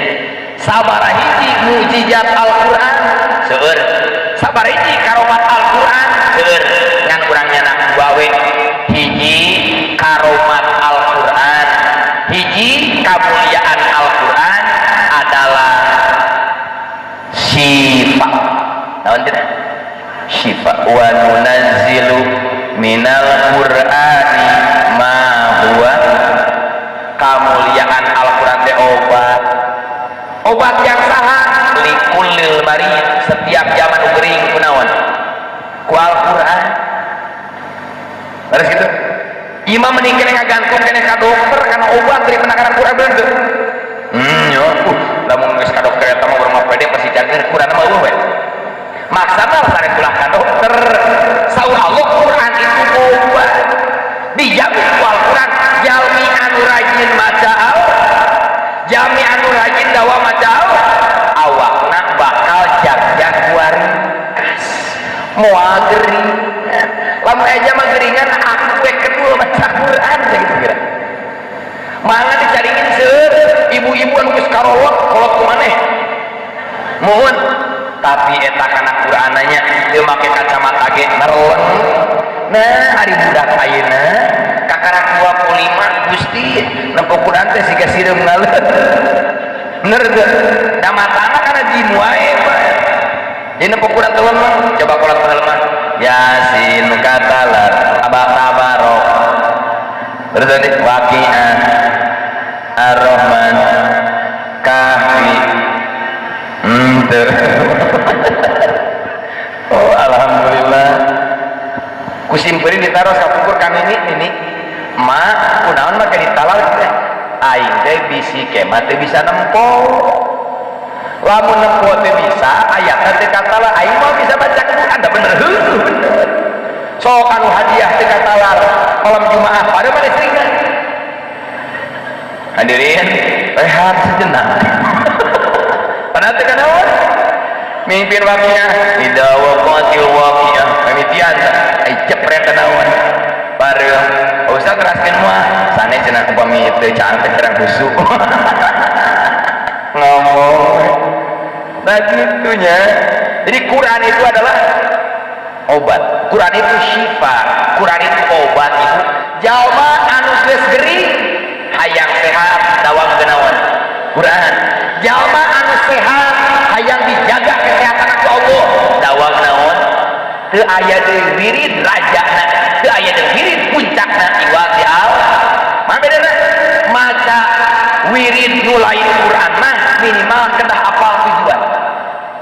sabaraha hiji mukjizat Al-Qur'an seueur sabaraha hiji karomat Al-Qur'an seueur ngan urang nyana gawe hiji karomat Al-Qur'an hiji kemuliaan Al-Qur'an adalah syifa naon cenah syifa wa nunazzilu minal qur'ani ma huwa kemuliaan Al-Qur'an teh obat yang saha likullil marid setiap zaman gering kunaon ku Al-Qur'an beres gitu imam meninggal ngagantung kene ka dokter karena obat dari penakaran Quran bener tuh yo lamun geus ka dokter eta mah urang pede pasti jager Quran mah eueuh we maksana sare pulang ka dokter saur Allah Quran itu obat dijamin ku Al-Quran jalmi anu rajin maca jalmi anu rajin dawa maca awakna bakal jag-jag waringkas moal gering lamun aja mah geringan aku kedua baca Quran gitu kira mana dicaringin seueur ibu-ibu anu geus karolot kolot ku maneh mohon tapi eta kana Qurananya teu make kacamata ge nerleng nah ari budak ayeuna kakarak 25 Gusti nempo Quran teh siga sireum ngaleun bener teu da matana kana jimu wae jadi nempo Quran teh mah coba kolot halaman Yasin katalar tabarok terus tadi Waqiah Ar-Rahman Kahfi oh alhamdulillah kusimperin ditaruh sapukur kami ini mak kunaon mah ditalal aing teh bisi kemah teh bisa nempo lamun nempo teh bisa ayatna teh katalar aing mah bisa baca Quran da bener bener sok anu hadiah teh katalar malam Jumaah pada mana seringan hadirin rehat sejenak padahal teh kanaon mimpin Waqiah idza waqatil waqiah pamitian ai jepret kanaon bareng usah keraskeun mah sane cenah upami teu caang teh terang husu ngomong nah gitunya jadi Quran itu adalah obat Quran itu syifa Quran itu obat itu jalma anu geus gering hayang sehat dawam genawan Quran jalma anu sehat hayang dijaga kesehatan ku Allah dawam naon teu aya deui wirid rajana teu aya deui wirid puncakna iwati al mah bedana maca wirid nu lain Quran mah minimal kedah apal tujuan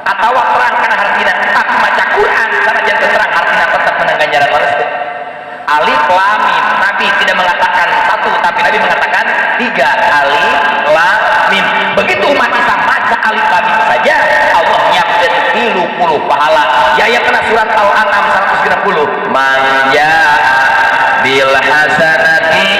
atawa terang kana hartina aku maca Quran sanajan terang hartina tetap menang ganjaran waras alif lam mim Nabi tidak mengatakan satu tapi Nabi mengatakan tiga alif lam mim begitu umat Islam baca alif lam mim saja Allah nyiapkeun 30 pahala ya yang kena surat Al-An'am 160 man jaa bil hasanati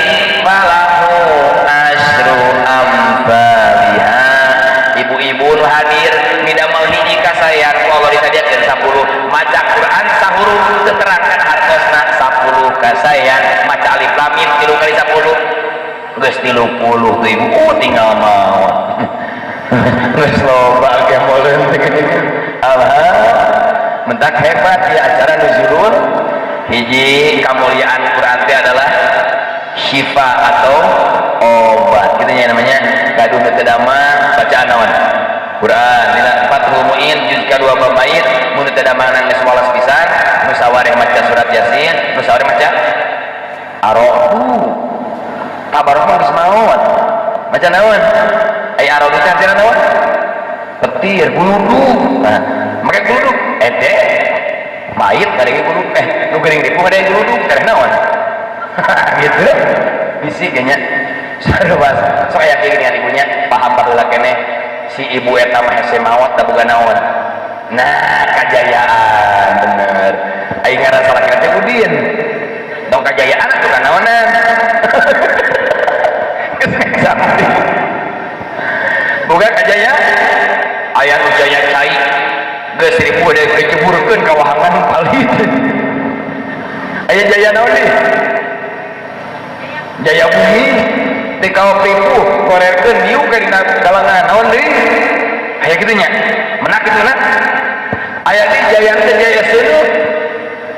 terangkan hartosna 10 kasayan maca alif lam mim 3 kali 10 geus 30 tuh ibu tinggal mau geus loba ge moleun alhamdulillah mentak hebat di acara nuzulul hiji kemuliaan Quran itu adalah syifa atau obat gitu ya namanya gaduh tedama bacaan naon Quran dina Fathul Muin juz kedua bait mun tedama nang geus walas pisan nu sawareh maca surat Yasin nu sawareh maca Ar-Ra'd kabarna geus maot maca naon ai Ar-Ra'd teh artina naon petir guludug nah make guludug ede mayit kadang guludug nu geuning dipuh ada guludug kadang naon gitu bisi kayaknya sarua sok yakin dengan ibunya paham baheula keneh si ibu eta mah hese maot da boga naon nah kajayaan bener aing ngaran salakina teh Udin dong kajayaan atuh kan naonan boga kajayaan aya nu jaya cai geus ribu ada diceburkeun ka wahangan palit aya jaya naon deui jaya bumi di kawah pipu korerkeun diu ka dina galangan naon deui aya kitu nya menak kitu na aya di jaya teh jaya seuneu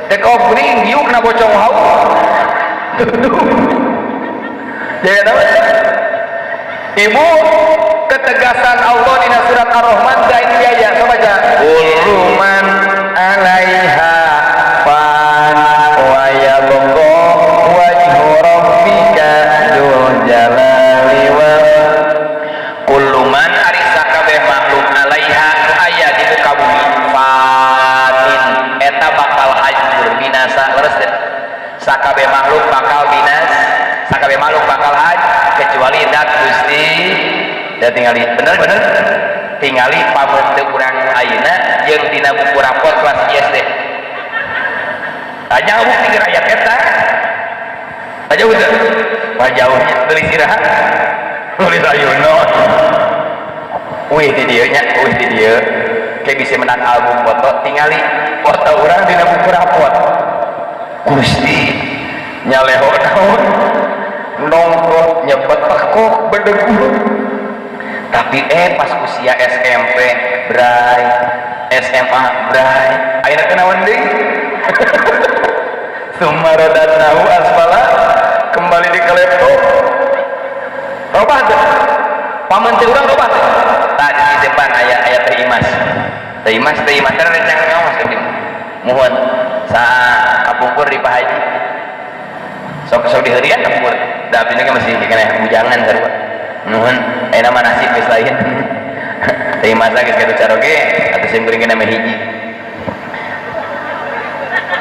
di kawah kuning diu kana bocong hau jaya naon ibu ketegasan Allah di surat Ar-Rahman dan jaya coba baca kullu man 'alaiha fan wa yabqa wajhu rabbika dzul jalali wa kullu man ari sakabeh makhluk 'alaiha aya di muka bumi fanin eta bakal hancur binasa leres teh sakabeh makhluk bakal binasa sakabeh makhluk bakal hancur kecuali dat Gusti dan tinggali bener tinggali pamenteu urang ayeuna jeung dina buku rapor kelas SD aja bukti ke rakyat eta aja udah wajahnya tulis siraha tulis ayeuna wih di dieu nya wih di dieu kayak bisa menang album foto tinggali foto urang dina buku rapor Gusti nyaleho naon nongkrong nyebetek kok bedegu tapi pas usia SMP bray SMA bray ayeuna teh naon deui sumaradanahu asfala kembali di laptop robah teh pamenteu urang robah teh tadi di depan aya teh imas teh rencang ngawas teh mohon saa kapungkur di Pak Haji sok diheurian kapungkur da abdi ge masih keneh bujangan sarua nuhun ayeuna mah nasib geus lain teh masa geus kitu caroge atuh sim geuring kana hiji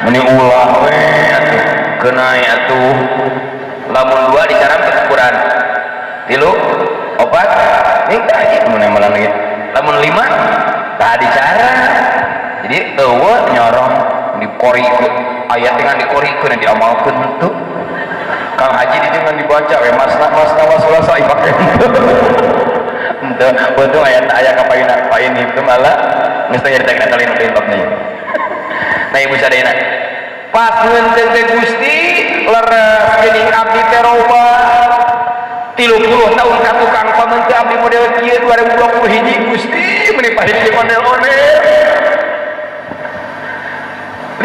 meni ulah we atuh keunai atuh lamun 2 dicaram Quran 3 opat ning tah ieu mun malan lagi lamun 5 tah dicara jadi eueuh nyorong dikorikeun aya teh ngan dikorikeun diamalkeun tuh Kang Haji di dengan dibaca we masna wasulasa ipake henteu untung aya kapaina pain itu malah geus teh nyarita kana kali nu babnya nah ibu sadayana pas ngeunteung teh Gusti leres geuning abdi teh roba 30 tahun ka tukang pamenteu abdi model kieu 2021 Gusti meuni pahiji model onel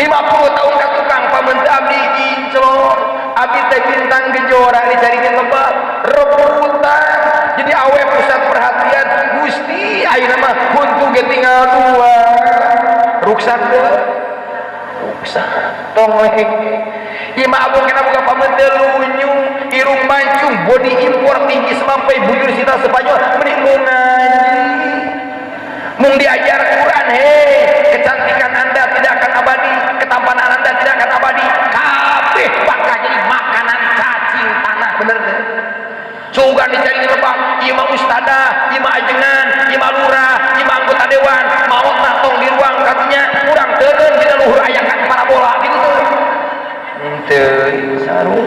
50 tahun ka tukang pamenteu abdi kinclong abdi teh bintang gejora dicarikan lebah rebutan jadi awe pusat perhatian Gusti ayeuna mah huntu ge tinggal 2 ruksak teh ruksak tong we ieu mah abung kana boga pamenteu lunyu irung mancung body impor tinggi sampai bujur sita Spanyol mending mau ngaji mung diajar Quran kecantikan Anda tidak akan abadi ketampanan Anda tidak akan abadi kabeh bakal jadi makanan cacing tanah bener deh sugan dicari lebah ieu mah ustadah ieu mah ajengan ieu mah lurah ieu mah anggota dewan maot tong di ruang katanya urang teureun dina luhur aya kan parabola gitu tuh henteu saru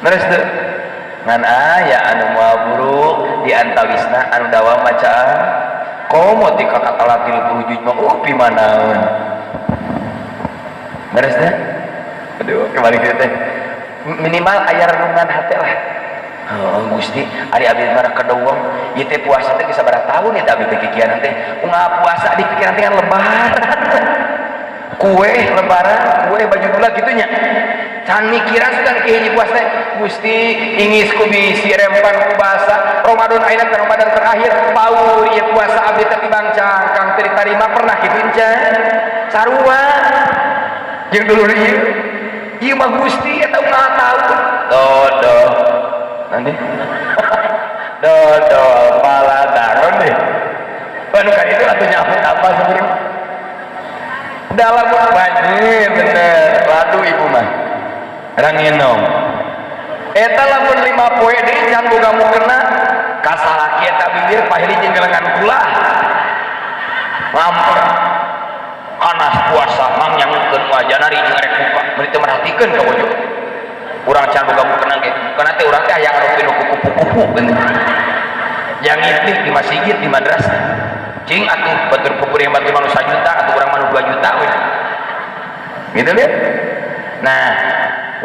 beres teu ngan aya anu moal buruk di antawisna anu dawa maca komo ti kakak kalatil burujud mah upi manaeun beres teh. Aduh kembali ke teh minimal aya renungan hati lah. Oh Gusti ari abdi mah kedowong ieu teh puasa teh geus sabaraha tahun eta abdi teh kikieuan teh puasa di pikiran teh lebaran kue lebaran kue baju gula gitunya can mikiran sudah ke hiji puasa teh Gusti ingis ku bisi rempan ku basa Ramadan ayeuna teh Ramadan terakhir paur ieu puasa abdi teh tibang cangkang teu ditarima pernah kitu encan sarua jeung dulur ieu mah Gusti eta ulah tahu dodo nanti dodol pala daron deh kan itu atuh nyamuk apa sebenarnya dalam banjir bener waduh ibu mah ranginong eta lamun 5 poe deui can boga mukena kasalaki eta bibir pahili jeung gelengan kula lampur panas puasa mang nyangkeun wajana ri jeung rek buka meuli teu merhatikeun ka bojo urang can boga mukena ge kana teh urang teh aya anu pinu kupu-kupu bener yang ngintip di masjid di madrasah cing atuh batur pupur yang batur manu 1 juta atau urang manu 2 juta we gitu lihat nah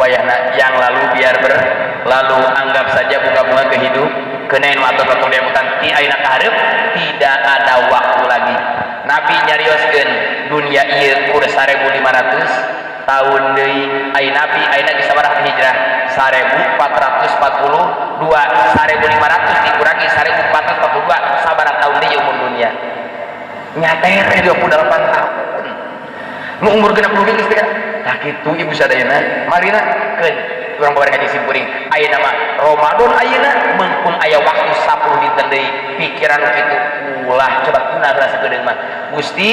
wayahna yang lalu biar berlalu anggap saja bunga-bunga kehidup kenain matur potong demutan ti ayeuna ka hareup tidak ada waktu lagi Nabi nyarioskeun dunia ieu kur 1500 tahun deui ai Nabi ayeuna geus sabaraha hijrah 1442 1500 dikurangi 1442 sabaraha tahun deui umur dunia nyatere 28 tahun nu umur 60 geus teh tah kitu ibu sadayana marina keun urang babar ngaji simpuring ayeuna mah Ramadan ayeuna mengpun aya waktu 10 dinten deui pikiran kitu ulah coba tuna rasa geudeung mah Gusti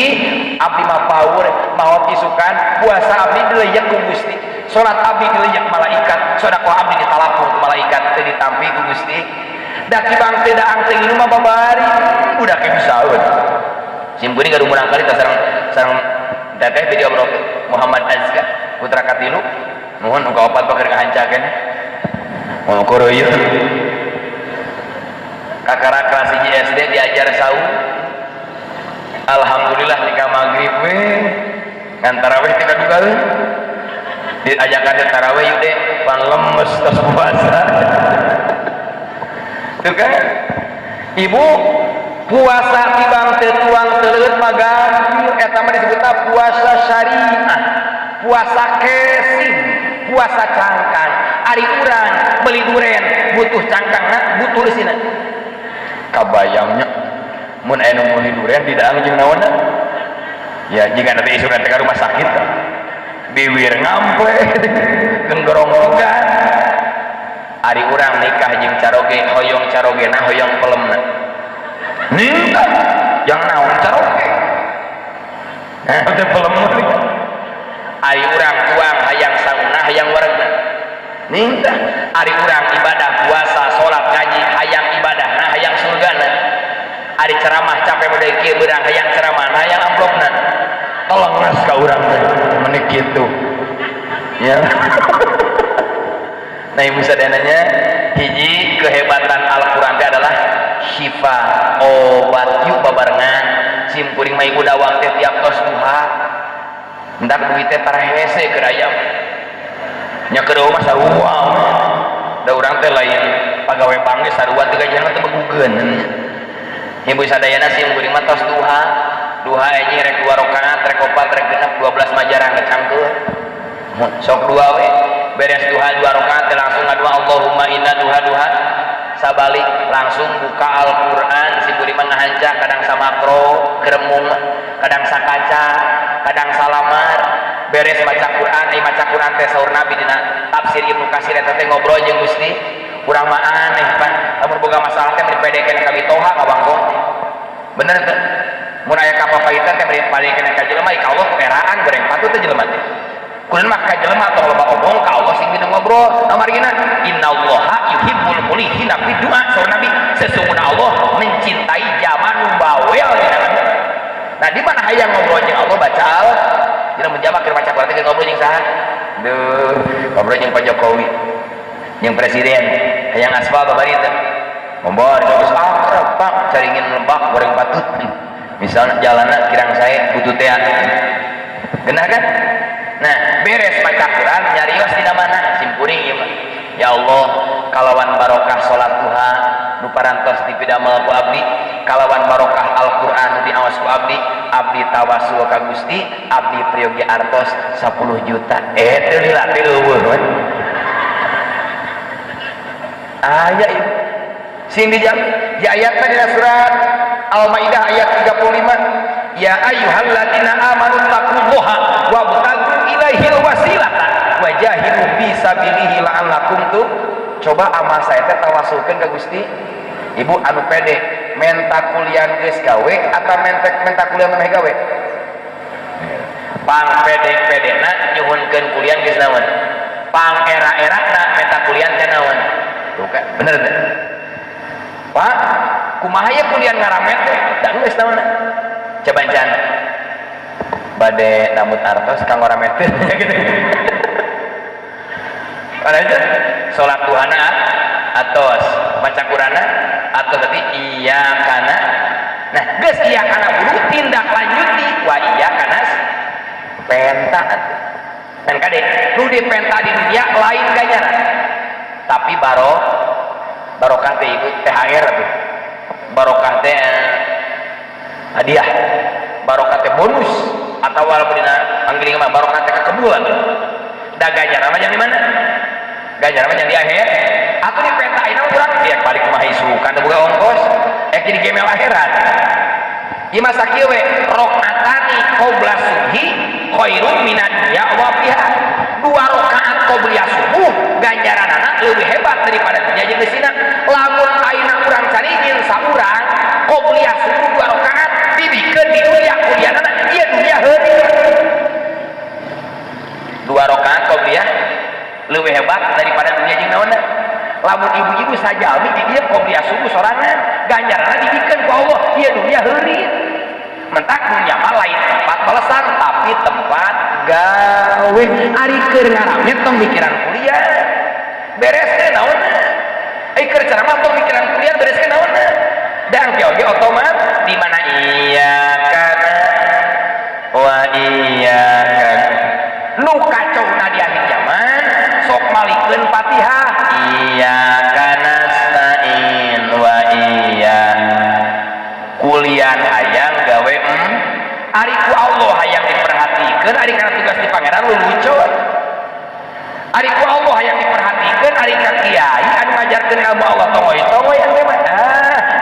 abdi mah paur maot isukan puasa abdi dileuyek ku Gusti salat abdi dileuyek malaikat sedekah abdi ditalapung ku malaikat teu ditampi ku Gusti da kibang teu daang teh ieu mah babari udah ke bisaeun simpuring garumurang kali tah sareng teteh video bro Muhammad Azka putra katilu nuhun uga opat bakeur kahancakeun mau koroyeuh kakara kelas 1 SD diajar saum alhamdulillah tika magrib we ngan tarawih tika dugaeun diajakan ke tarawih yuk deh pan lemes tos puasa tuh kan ibu puasa tibang tetuang teuleut maganggu eta mah disebutna puasa syariah puasa casing puasa cangkang ari urang beli duren butuh cangkangna butuh leusina kabayangnya mun aya nu meuli duren di daang jeung naonna ya jika nanti isu nanti ke rumah sakit biwir ngampe genggorong tugan ari urang nikah jeung caroge hoyong carogena hoyong pelemna nikah yang naon caroge teh pelem ari urang tuang hayang sauna hayang waragna nikah ari urang ibadah puasa salat ngaji hayang ibadah nah hayang surgana ari ceramah capek bade kieu beurang hayang ceramah nah hayang amplopna tolong ngas ka urang teh menik kitu ya nah ibu sadananya hiji kehebatan Al-Qur'an teh adalah syifa obat yuk babarengan simpuring mah ibu dawang teh tiap tos duha hendak duit teh tara hese keur aya nya keur mah sarua da urang teh lain pagawe pangge sarua teh gajiana teh begugeun ibu sadayana simpuring mah tos duha duha anjing rek 2 rakaat rek 4 rek 6 12 majarang ngecangkeun sok dua we beres duha 2 rakaat langsung ngadua Allahumma inna duha sabalik langsung buka Al-Qur'an simpuring mah ngahanca kadang samakro gremung kadang sakaca kadang salamar beres maca Quran maca Quran teh saur Nabi dina tafsir Ibnu Katsir eta teh ngobrol jeung Gusti urang mah aneh pan lamun boga masalah teh dipedekeun ka bitoha ka bangkong bener teh mun aya kapapaitan teh dipedekeun ka jelema ka Allah peraan goreng patut teh jelema teh kunaon mah ka jelema tong loba omong ka Allah sing dina ngobrol amargina innallaha yuhibbul mulihina fi du'a saur Nabi sesungguhna Allah mencintai zaman nu bawel dina nah di mana hayang ngobrol jeung Allah baca dina menjawab keur baca Quran teh ngobrol jeung saha duh ngobrol jeung Pak Jokowi jeung presiden hayang asbab babari teh ngobrol geus akrab Pak caringin lebak goreng patut misalnya jalanna kirang sae butuh teh genah kan Nah beres maca Quran nyarios dina mana simkuring ieu mah. Ya Allah kalawan barokah salat duha nu parantos dipidamel ku abdi, kalawan barokah Al-Qur'an nu diawas ku abdi, abdi tawasul ka Gusti, abdi priyogi artos 10 juta. Teu lila teu eueuh. Aya ieu. Sing dijamin di ayatna dina surat Al-Maidah ayat 35. Ya ayyuhalladzina amanu taqullaha wabtaghu ilaihil wasilata wajahidu fi sabilihi la'allakum tuh. Coba amal saya teh tawasulkeun ka Gusti. Ibu anu pede menta kuliah geus gawe atau menta kuliah meh gawe? Pang pede-pedena nyuhunkeun kuliah geus naon? Pang era-erana menta kuliah teh naon? Tuh kan bener teh. Pak, kumaha ya kuliah ngaramet teh? Da geus naon? Coba can. Bade namut artos kang ngaramet teh gitu. Ada aja salat duhana atos baca Qur'ana atau tadi iya kana. Nah geus iya kana bulu tindak lanjuti wa iya kana penta dan kade nu di penta di dunia lain ganjaran tapi barokah teh ibu THR tuh barokah teh hadiah barokah teh bonus atau walaupun dina anggeling mah barokah teh kekebulan da ganjaran mah yang di mana ganjaran mah yang di akhir atau di penta ini urang dia balik kumaha isukan teu boga ongkos jadi gemel akhirat ieu mah sakieu we rakaatani qabla subhi khairum minad dunya wa fiha. 2 rakaat qobliyah subuh ganjaranana leuwih hebat daripada dunya jeung geusina. Lamun ayeuna urang carigin saurang qobliyah subuh 2 rakaat dibikeun di dunya kuliahna ieu dunya heureum. 2 rakaat qobliyah leuwih hebat daripada dunya jeung naonna. Lamun ibu-ibu sajalmi di dieu qobliyah subuh sorangan ganjaranna dibikeun ku Allah ieu dunya heureum. Mentak dunya mah lain tempat balesan tapi tempat gawe. Ari keur ngaramet tong mikiran kuliah beres teh naonna ai keur ceramah tong mikiran kuliah beres ke naonna dan ge otomat di mana iya kana wa iya kana nu kacouna di akhir zaman sok malikeun Fatihah iya kana stain wa iya kuliah hayang gawe ari ku Allah hayang diperhatikeun ari kana tugas di pangeran lulucut ari ku Allah hayang diperhatikeun ari ka kiai anu ngajarkeun ilmu Allah tongoy-tongoy anu mah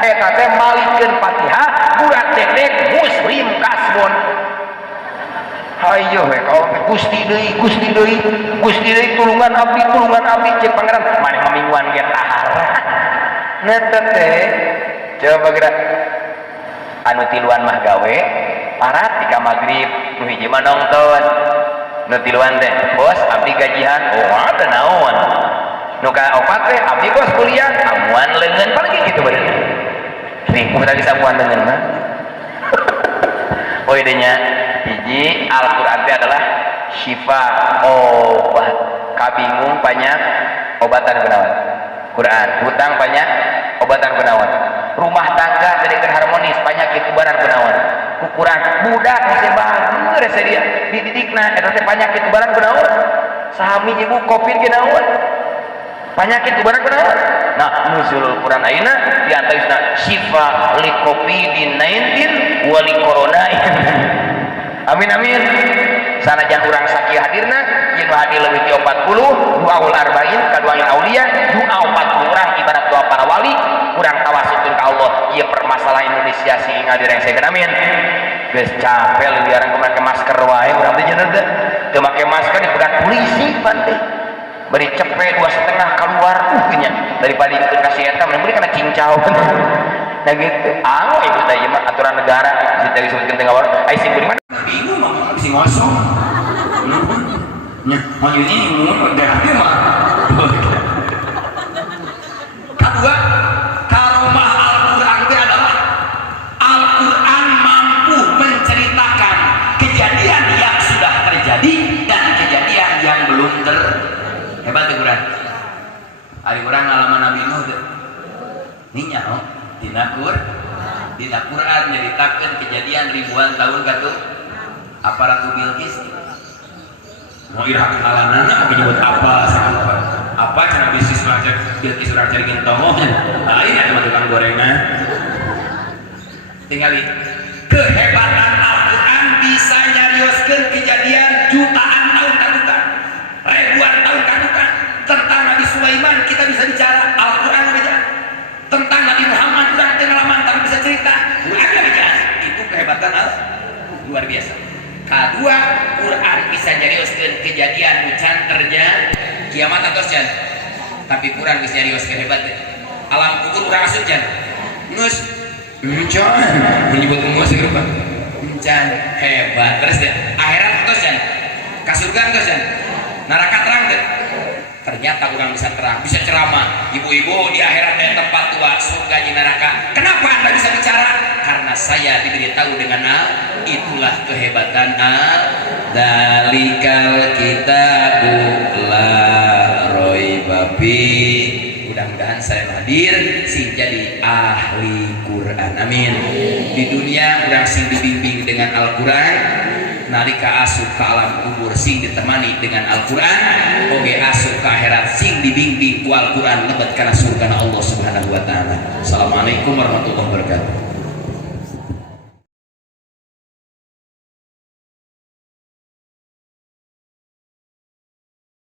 eta teh malikeun Fatihah budak dedek muslim kasbon hayo we kaum Gusti deui tulungan abdi cek pangeran maneh mamingguan ge tahara neta teh coba gerak anu tiluan mah gawe parat tika magrib nu hiji mah nongton nu tiluan teh bos abdi gajian oh teu naon nu kaopat teh abdi bos kuliah amuan leungeun palagi kitu bener nih kumaha disamuan leungeun mah poe dinya hiji Al-Qur'an teh adalah syifa obat kabingung banyak obatan kunaon Quran hutang banyak obatan kunaon rumah tangga jadi harmonis penyakit ubaran kunaon ukuran budak geus bager saya dia dididikna eta teh penyakit ubaran kunaon sahami ibu covid ge naon penyakit ubaran kunaon nah nuzulul Quran ayeuna di antawisna syifa li covid-19 wa li corona amin amin sanajan urang sakieu hadirna ieu nu hadir leuwih ti 40 duaul arba'in kaduangin aulia doa 40 urang ibarat doa para wali urang tawasulkeun ka Allah ieu permasalahan Indonesia sing ngadirengsekeun amin geus capek leuwih arang make masker wae urang teh jeuneuh teu make masker dipegat polisi panteh bari cepet 2,5 keluar nya daripada dikeun ka si eta mending beri kana cincau nah gitu ibu teh ieu mah aturan negara kita disebutkeun teh ngawur ai sing beri bingung mah si ngosong nya mau ini mun daerah mah kedua karomah Al-Qur'an itu adalah Al-Qur'an mampu menceritakan kejadian yang sudah terjadi dan kejadian yang belum hebat tuh Quran ari urang ngalaman Nabi Nuh nih nyaho dina Quran nyaritakeun kejadian ribuan tahun katuh aparatu Bilqis mau irhak halana lagi nyebut apa cara bisnis macam bisnis orang cari gintomo lain ya teman tukang gorengan tinggal kehebatan Al-Quran bisa nyarioskeun kejadian jutaan tahun kaduka ribuan tahun kaduka tentang Nabi Sulaiman kita bisa bicara Al-Quran aja tentang Nabi Muhammad udah pengalaman tapi bisa cerita ada aja itu kehebatan luar biasa. Kedua, Quran bisa nyarioskeun kejadian ucan terjadi kiamat atau jan tapi Quran bisa nyarioskeun hebat alam kubur urang asup jan ngus encan menyebut ngus grup encan hebat terus deh akhirat atau jan ka surga atau jan neraka terang deh ternyata orang bisa terang bisa ceramah ibu-ibu di akhirat ada tempat tua surga di neraka kenapa anda bisa bicara karena saya diberitahu dengan itulah kehebatan dalikal kitabu la raiba fi mudah-mudahan saya hadir sing jadi ahli Quran amin di dunia urang sing dibimbing dengan Al-Quran nalika asup ke alam kubur sing ditemani dengan Al-Quran oge asup ke akhirat sing dibimbing ku Al-Quran lebet kana surga Allah Subhanahu wa taala. Assalamualaikum warahmatullahi wabarakatuh.